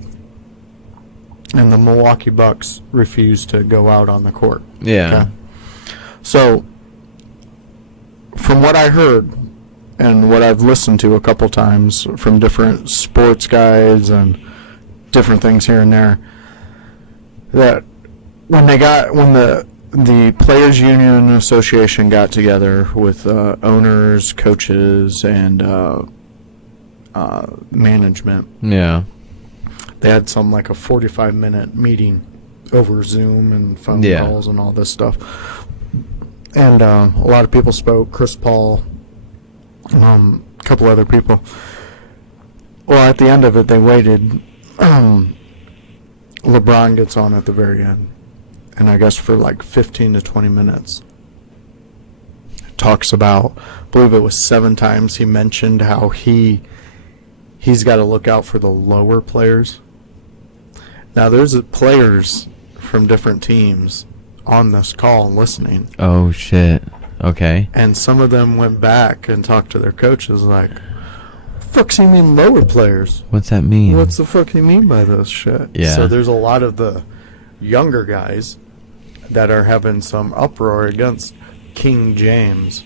and the Milwaukee Bucks refused to go out on the court. Yeah. Okay? So, from what I heard and what I've listened to a couple times from different sports guys and different things here and there, that when the Players Union Association got together with owners, coaches, and management, Yeah. they had like a 45-minute meeting over Zoom and phone Yeah. calls and all this stuff. And a lot of people spoke. Chris Paul, a couple other people. Well, at the end of it, they waited. LeBron gets on at the very end, and I guess for like 15 to 20 minutes, talks about, I believe it was 7 times he mentioned how he's got to look out for the lower players. Now, there's players from different teams on this call listening, Oh, shit. Okay. and some of them went back and talked to their coaches like, fuck's he mean lower players? What's that mean? What's the fuck he mean by this shit? Yeah. So there's a lot of the younger guys that are having some uproar against King James.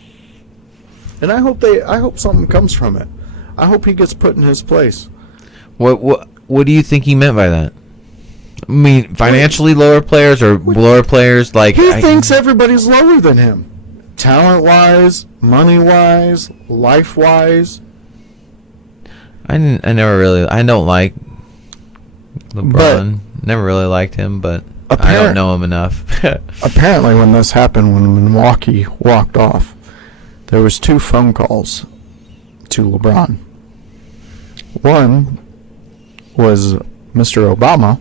And I hope something comes from it. I hope he gets put in his place. What do you think he meant by that? I mean, financially lower players or lower players like He thinks everybody's lower than him. Talent-wise, money-wise, life-wise. I don't like LeBron. Never really liked him, but I don't know him enough. Apparently, when this happened, when Milwaukee walked off, there was 2 phone calls to LeBron. One was Mr. Obama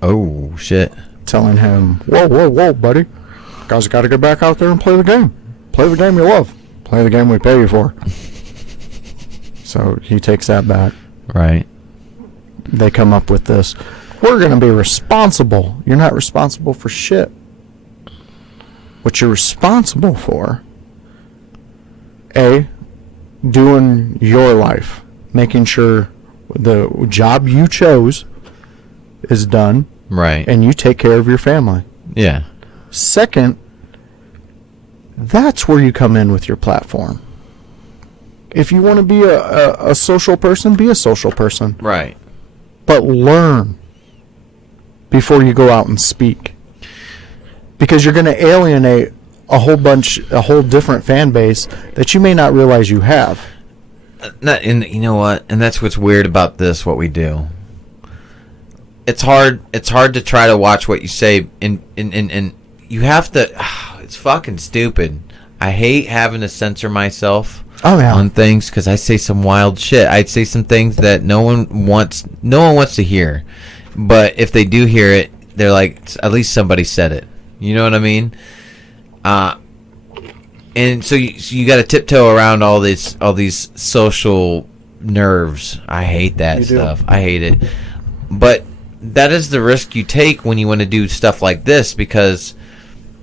Oh, shit. telling him, whoa, buddy. Guys got to get back out there and play the game. Play the game you love. Play the game we pay you for. So he takes that back. Right. They come up with this. We're going to be responsible. You're not responsible for shit. What you're responsible for, doing your life. Making sure the job you chose is done. Right. And you take care of your family. Yeah. Second, that's where you come in with your platform. If you want to be a social person, be a social person. Right. But learn before you go out and speak. Because you're going to alienate a whole different fan base that you may not realize you have. And you know what? And that's what's weird about this, what we do. It's hard to try to watch what you say, and you have to. It's fucking stupid. I hate having to censor myself on things because I say some wild shit. I'd say some things that no one wants to hear, but if they do hear it, they're like, at least somebody said it. You know what I mean? And so you got to tiptoe around all these social nerves. I hate that stuff. I hate it, but that is the risk you take when you want to do stuff like this, because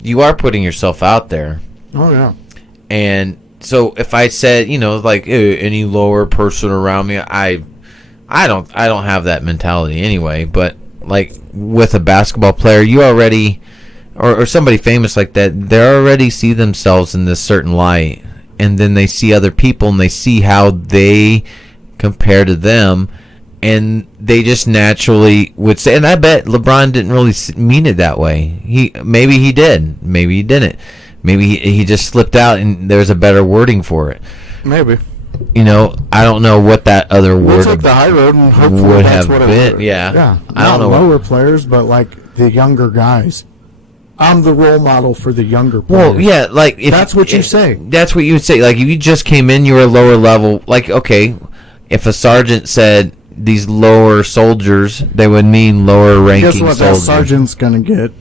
you are putting yourself out there. Oh yeah. And so if I said, like any lower person around me, I don't have that mentality anyway. But like with a basketball player, you already, or somebody famous like that, they already see themselves in this certain light, and then they see other people and they see how they compare to them. And they just naturally would say, and I bet LeBron didn't really mean it that way. Maybe he did, maybe he didn't. Maybe he just slipped out, and there's a better wording for it. Maybe. I don't know what that other We'll word take the high road and hopefully would that's have what been. it Yeah. Yeah. I don't know. Lower players, but like the younger guys. I'm the role model for the younger players. Well, yeah, like if That's what you say. That's what you would say. Like if you just came in, you were lower level. Like okay, if a sergeant said these lower soldiers, they would mean lower ranking Guess what soldiers. that sergeant's gonna get?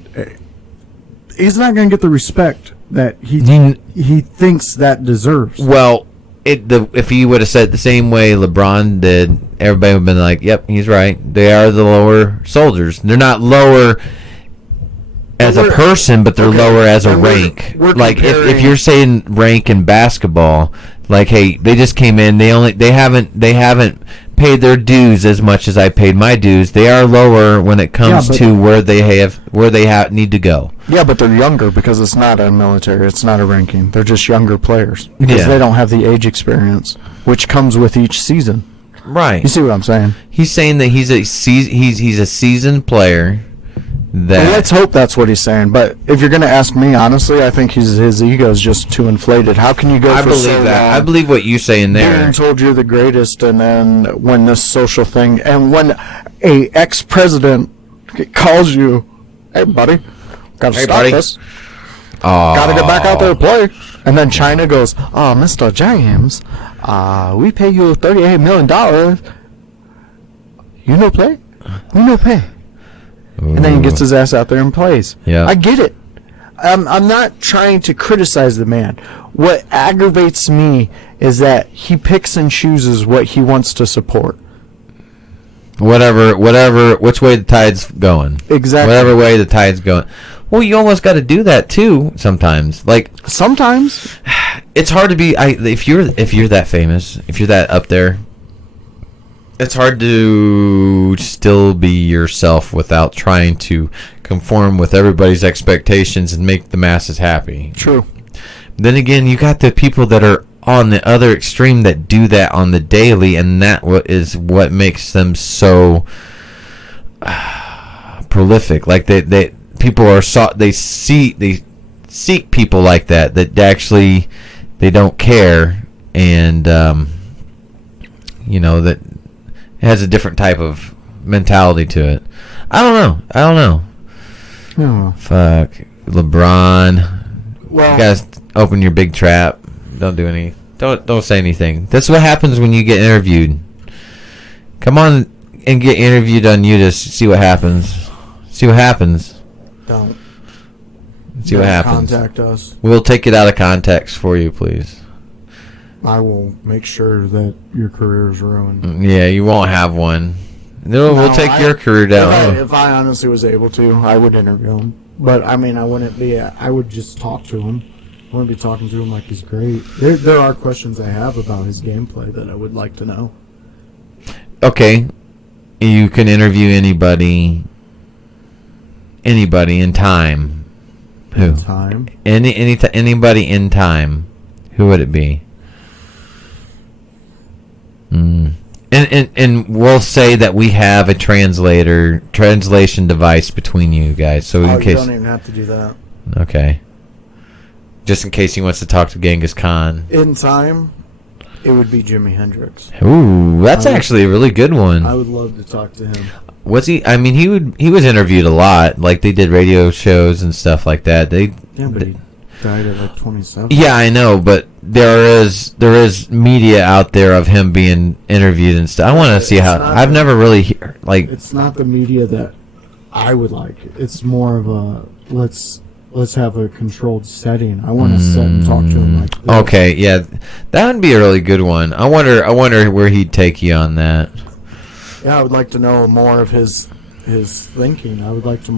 He's not gonna get the respect that he thinks that deserves. Well, if he would have said it the same way LeBron did, everybody would have been like, "Yep, he's right. They are the lower soldiers. They're not lower as a person, but they're lower as a rank." we're Like if comparing- you're saying rank in basketball, like hey, they just came in. They haven't paid their dues as much as I paid my dues. They are lower when it comes but- to where they need to go. Yeah, but they're younger because it's not a military. It's not a ranking. They're just younger players because Yeah. they don't have the age experience, which comes with each season. Right. You see what I'm saying? He's saying that he's a seasoned player. That Well, let's hope that's what he's saying. But if you're going to ask me, honestly, I think his ego is just too inflated. How can you go I for believe so that. long I believe what you say in there. being told you're the greatest, and then when this social thing, and when a ex-president calls you, hey, buddy, got to Hey, stop buddy. this. Oh, Got to get back out there to play. And then China goes, oh, Mr. James, we pay you $38 million. You no play? We no pay. And then he gets his ass out there and plays. Yeah. I get it. I'm not trying to criticize the man. What aggravates me is that he picks and chooses what he wants to support. Whatever, which way the tide's going. Exactly. Whatever way the tide's going. Well, you almost got to do that too sometimes. Like Sometimes. it's hard to be. If you're that famous, if you're that up there, it's hard to still be yourself without trying to conform with everybody's expectations and make the masses happy. True. Then again, you got the people that are on the other extreme that do that on the daily, and that is what makes them so prolific. Like they people are they seek people like that actually they don't care, and that it has a different type of mentality to it. I don't know. Yeah. Fuck LeBron. Well, You guys open your big trap. Don't do any. Don't say anything. That's what happens when you get interviewed. Come on and get interviewed on you to see what happens. See what happens. don't. See what happens. Contact us. We'll take it out of context for you, please. I will make sure that your career is ruined. Yeah, you won't have one. No, we'll take your career down. If I honestly was able to, I would interview him. But I mean, I wouldn't be. I would just talk to him. I wouldn't be talking to him like he's great. There are questions I have about his gameplay that I would like to know. Okay, you can interview anybody in time. Who? Time. Anybody in time. Who would it be? And we'll say that we have a translation device between you guys. So in You case, don't even have to do that. okay, just in case he wants to talk to Genghis Khan. In time, it would be Jimi Hendrix. Ooh, that's I would- actually a really good one. I would love to talk to him. Was he? I mean, he was interviewed a lot. Like they did radio shows and stuff like that. Yeah, but he died at like 27. Yeah, I know, but there is media out there of him being interviewed and stuff. I want to see how. I've never really like. It's not the media that I would like. It's more of a let's have a controlled setting. I want to sit and talk to him like this. Okay, yeah, that would be a really good one. I wonder where he'd take you on that. Yeah, I would like to know more of his thinking. I would like to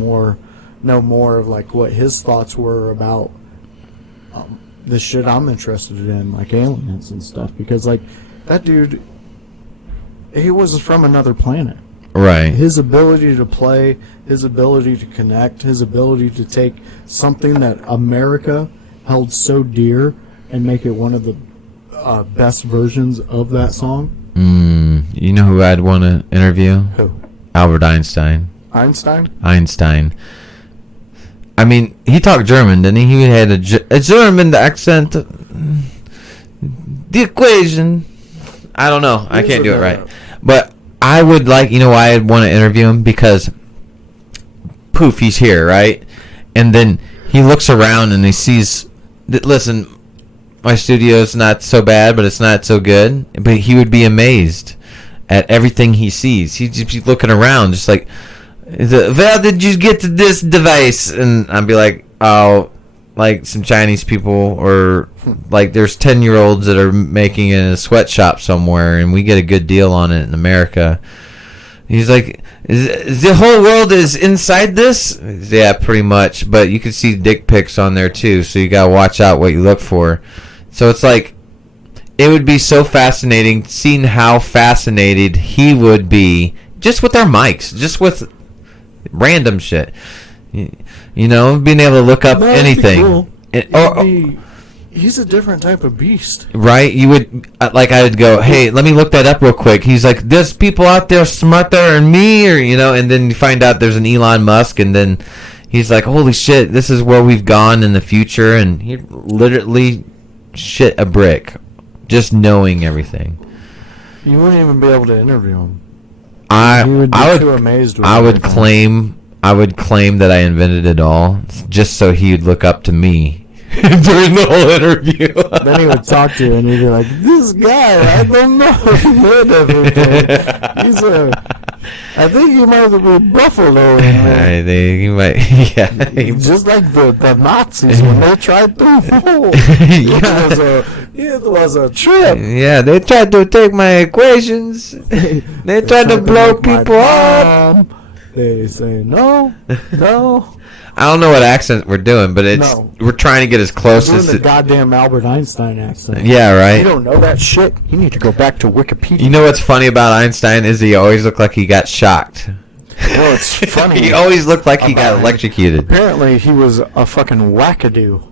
know more of like what his thoughts were about the shit I'm interested in, like aliens and stuff. Because like that dude, he was from another planet. Right. His ability to play, his ability to connect, his ability to take something that America held so dear and make it one of the best versions of that song. You know who I'd want to interview? Who? Albert Einstein. Einstein? I mean, he talked German, didn't he? He had a German accent. The equation. I don't know. I can't do it right. a- But I would like, you know why I'd want to interview him? Because, poof, he's here, right? And then he looks around and he sees, listen, my studio's not so bad, but it's not so good. But he would be amazed at everything he sees. He'd just be looking around, just like, where did you get this device? And I'd be like, oh, like some Chinese people, or like there's 10-year-olds that are making it in a sweatshop somewhere, and we get a good deal on it in America. He's like, the whole world is inside this? Yeah, pretty much. But you can see dick pics on there too, so you gotta watch out what you look for. So it's like, it would be so fascinating seeing how fascinated he would be just with our mics, just with random shit. You know, being able to look up anything. Cool. And, He's a different type of beast. right? You would, like, I would go, hey, let me look that up real quick. He's like, there's people out there smarter than me, or, you know, and then you find out there's an Elon Musk, and then he's like, holy shit, this is where we've gone in the future, and he literally shit a brick, just knowing everything. You wouldn't even be able to interview him. I You would be too amazed with I would everything. claim that I invented it all, just so he'd look up to me during the whole interview. Then he would talk to you and he'd be like, this guy, I don't know if he heard everything. He's I think he might be Buffalo. I think he might, yeah. Just like the Nazis when they tried to it was a trip. Yeah, they tried to take my equations. They tried to blow make my people up. bomb. They say no. I don't know what accent we're doing, but No. we're trying to get as close Doing as the goddamn Albert Einstein accent. yeah, You right. don't know that shit? You need to go back to Wikipedia. You know what's funny about Einstein is he always looked like he got shocked. Well, it's funny. He always looked like he got about- electrocuted. Apparently, he was a fucking wackadoo.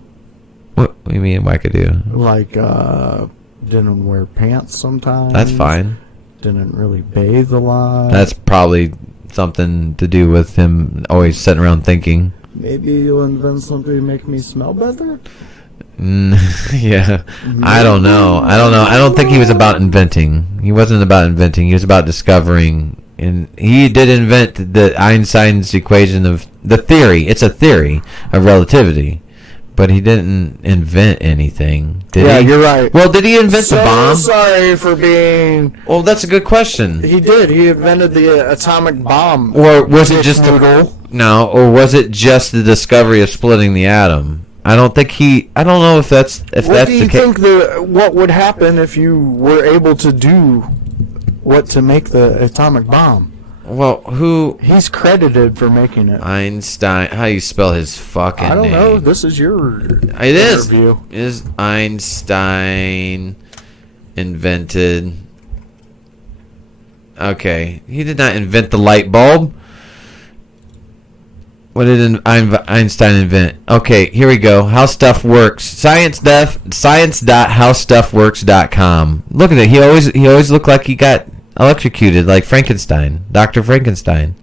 What do you mean wackadoo? Like, didn't wear pants sometimes. That's fine. Didn't really bathe a lot. That's probably something to do with him always sitting around thinking. Maybe you'll invent something to make me smell better? Yeah, I don't know. I don't think he was about inventing. He wasn't about inventing. He was about discovering. And he did invent the Einstein's equation of the theory. It's a theory of relativity, but he didn't invent anything. Did Yeah, he? you're right. Well, did he invent the bomb? Sorry for being... Well, that's a good question. He did. He invented the atomic bomb. Or was it just noodle. no? Or was it just the discovery of splitting the atom? I don't think he. I don't know if that's What that's do the you case. think what would happen if you were able to do what to make the atomic bomb? Well, who? He's credited for making it. Einstein. How do you spell his fucking I don't name? know. This is your It is. interview. Is Einstein invented? Okay, he did not invent the light bulb. What did Einstein invent? Okay, here we go. How stuff works. Science.howstuffworks.com. Look at it. He always looked like he got electrocuted, like Frankenstein, Dr. Frankenstein.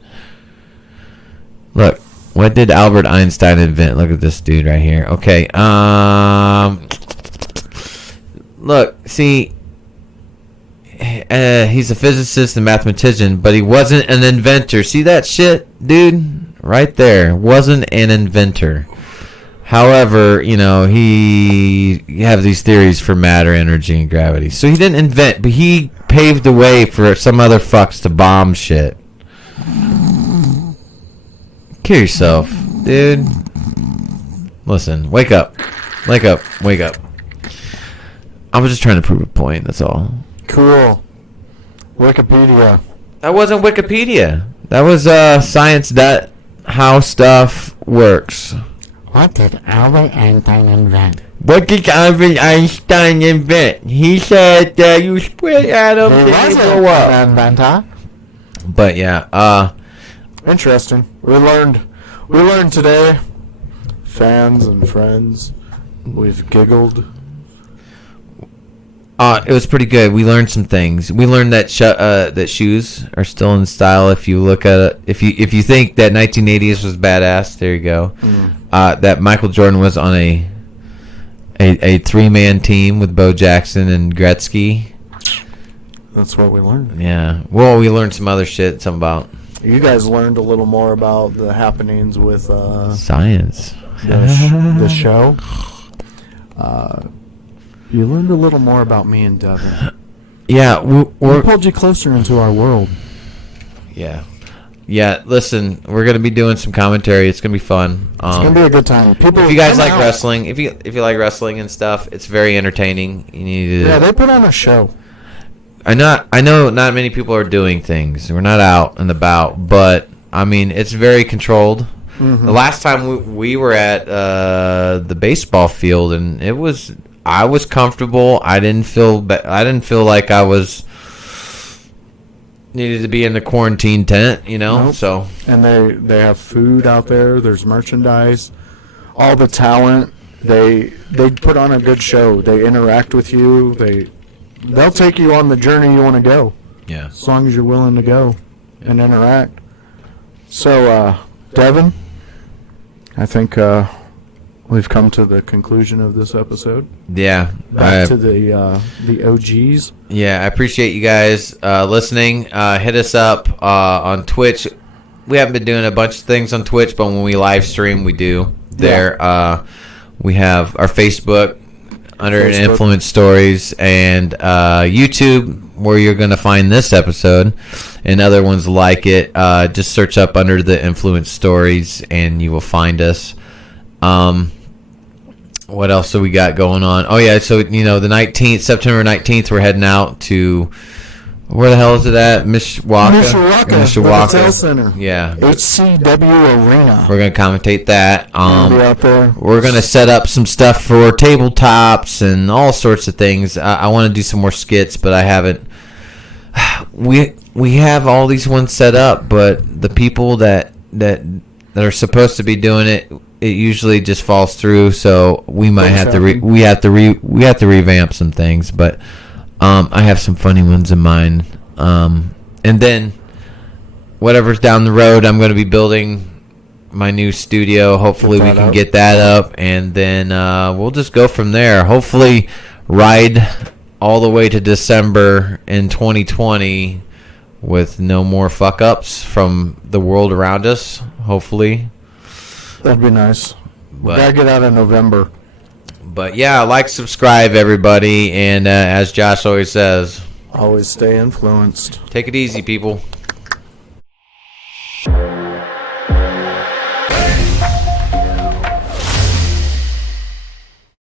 Look, what did Albert Einstein invent? Look at this dude right here. Okay, look, see, he's a physicist and mathematician, but he wasn't an inventor. See that shit, dude? Right there. Wasn't an inventor. However, you know, you have these theories for matter, energy, and gravity. So he didn't invent, but he paved the way for some other fucks to bomb shit. Kill yourself, dude. Listen, wake up. Wake up. Wake up. I was just trying to prove a point, that's all. Cool. Wikipedia. That wasn't Wikipedia. That was science.howstuffworks. What did Albert Einstein invent? What did Albert Einstein invent? He said that you split atoms and they blow up. an inventor. But yeah, Interesting. We learned today. Fans and friends. We've giggled. it was pretty good. We learned some things. We learned that that shoes are still in style. If you look at it, if you think that 1980s was badass, there you go. That Michael Jordan was on a 3-man team with Bo Jackson and Gretzky. That's what we learned. Yeah. Well, we learned some other shit. Some about You guys learned a little more about the happenings with science. the show. You learned a little more about me and Devin. Yeah. We We're pulled you closer into our world. yeah. Yeah. Listen, we're gonna be doing some commentary. It's gonna be fun. It's gonna be a good time. People, If you guys come like out. wrestling, if you like wrestling and stuff, it's very entertaining. You need to. Yeah, they put on a show. I know not many people are doing things. We're not out and about, but I mean it's very controlled. Mm-hmm. The last time we were at the baseball field, and I was comfortable. I didn't feel like I was needed to be in the quarantine tent, Nope. So And they have food out there. There's merchandise, all the talent. They put on a good show. They interact with you. They'll take you on the journey you want to go, yeah. as long as you're willing to go and interact. So, Devin, I think we've come to the conclusion of this episode. Yeah. Back to the OGs. Yeah, I appreciate you guys listening. Hit us up on Twitch. We haven't been doing a bunch of things on Twitch, but when we live stream, we do. There, we have our Facebook under Influence Stories and YouTube, where you're going to find this episode and other ones like it. Just search up under the Influence Stories, and you will find us. What else do we got going on? Oh yeah, so the 19th, September 19th, we're heading out to where the hell is it at? Mishawaka. The Hotel Center. Yeah. HCW Arena. We're gonna commentate that. Be out there. We're gonna set up some stuff for tabletops and all sorts of things. I want to do some more skits, but I haven't. We have all these ones set up, but the people that are supposed to be doing it usually just falls through. So we might have to we have to revamp some things, but I have some funny ones in mind. And then whatever's down the road, I'm going to be building my new studio. Hopefully we can get that up, and then we'll just go from there. Hopefully ride all the way to December in 2020 with no more fuck-ups from the world around us, hopefully. That'd be nice. We But- gotta get out in November. But yeah, like, subscribe, everybody, and as Josh always says, Always stay influenced. take it easy, people.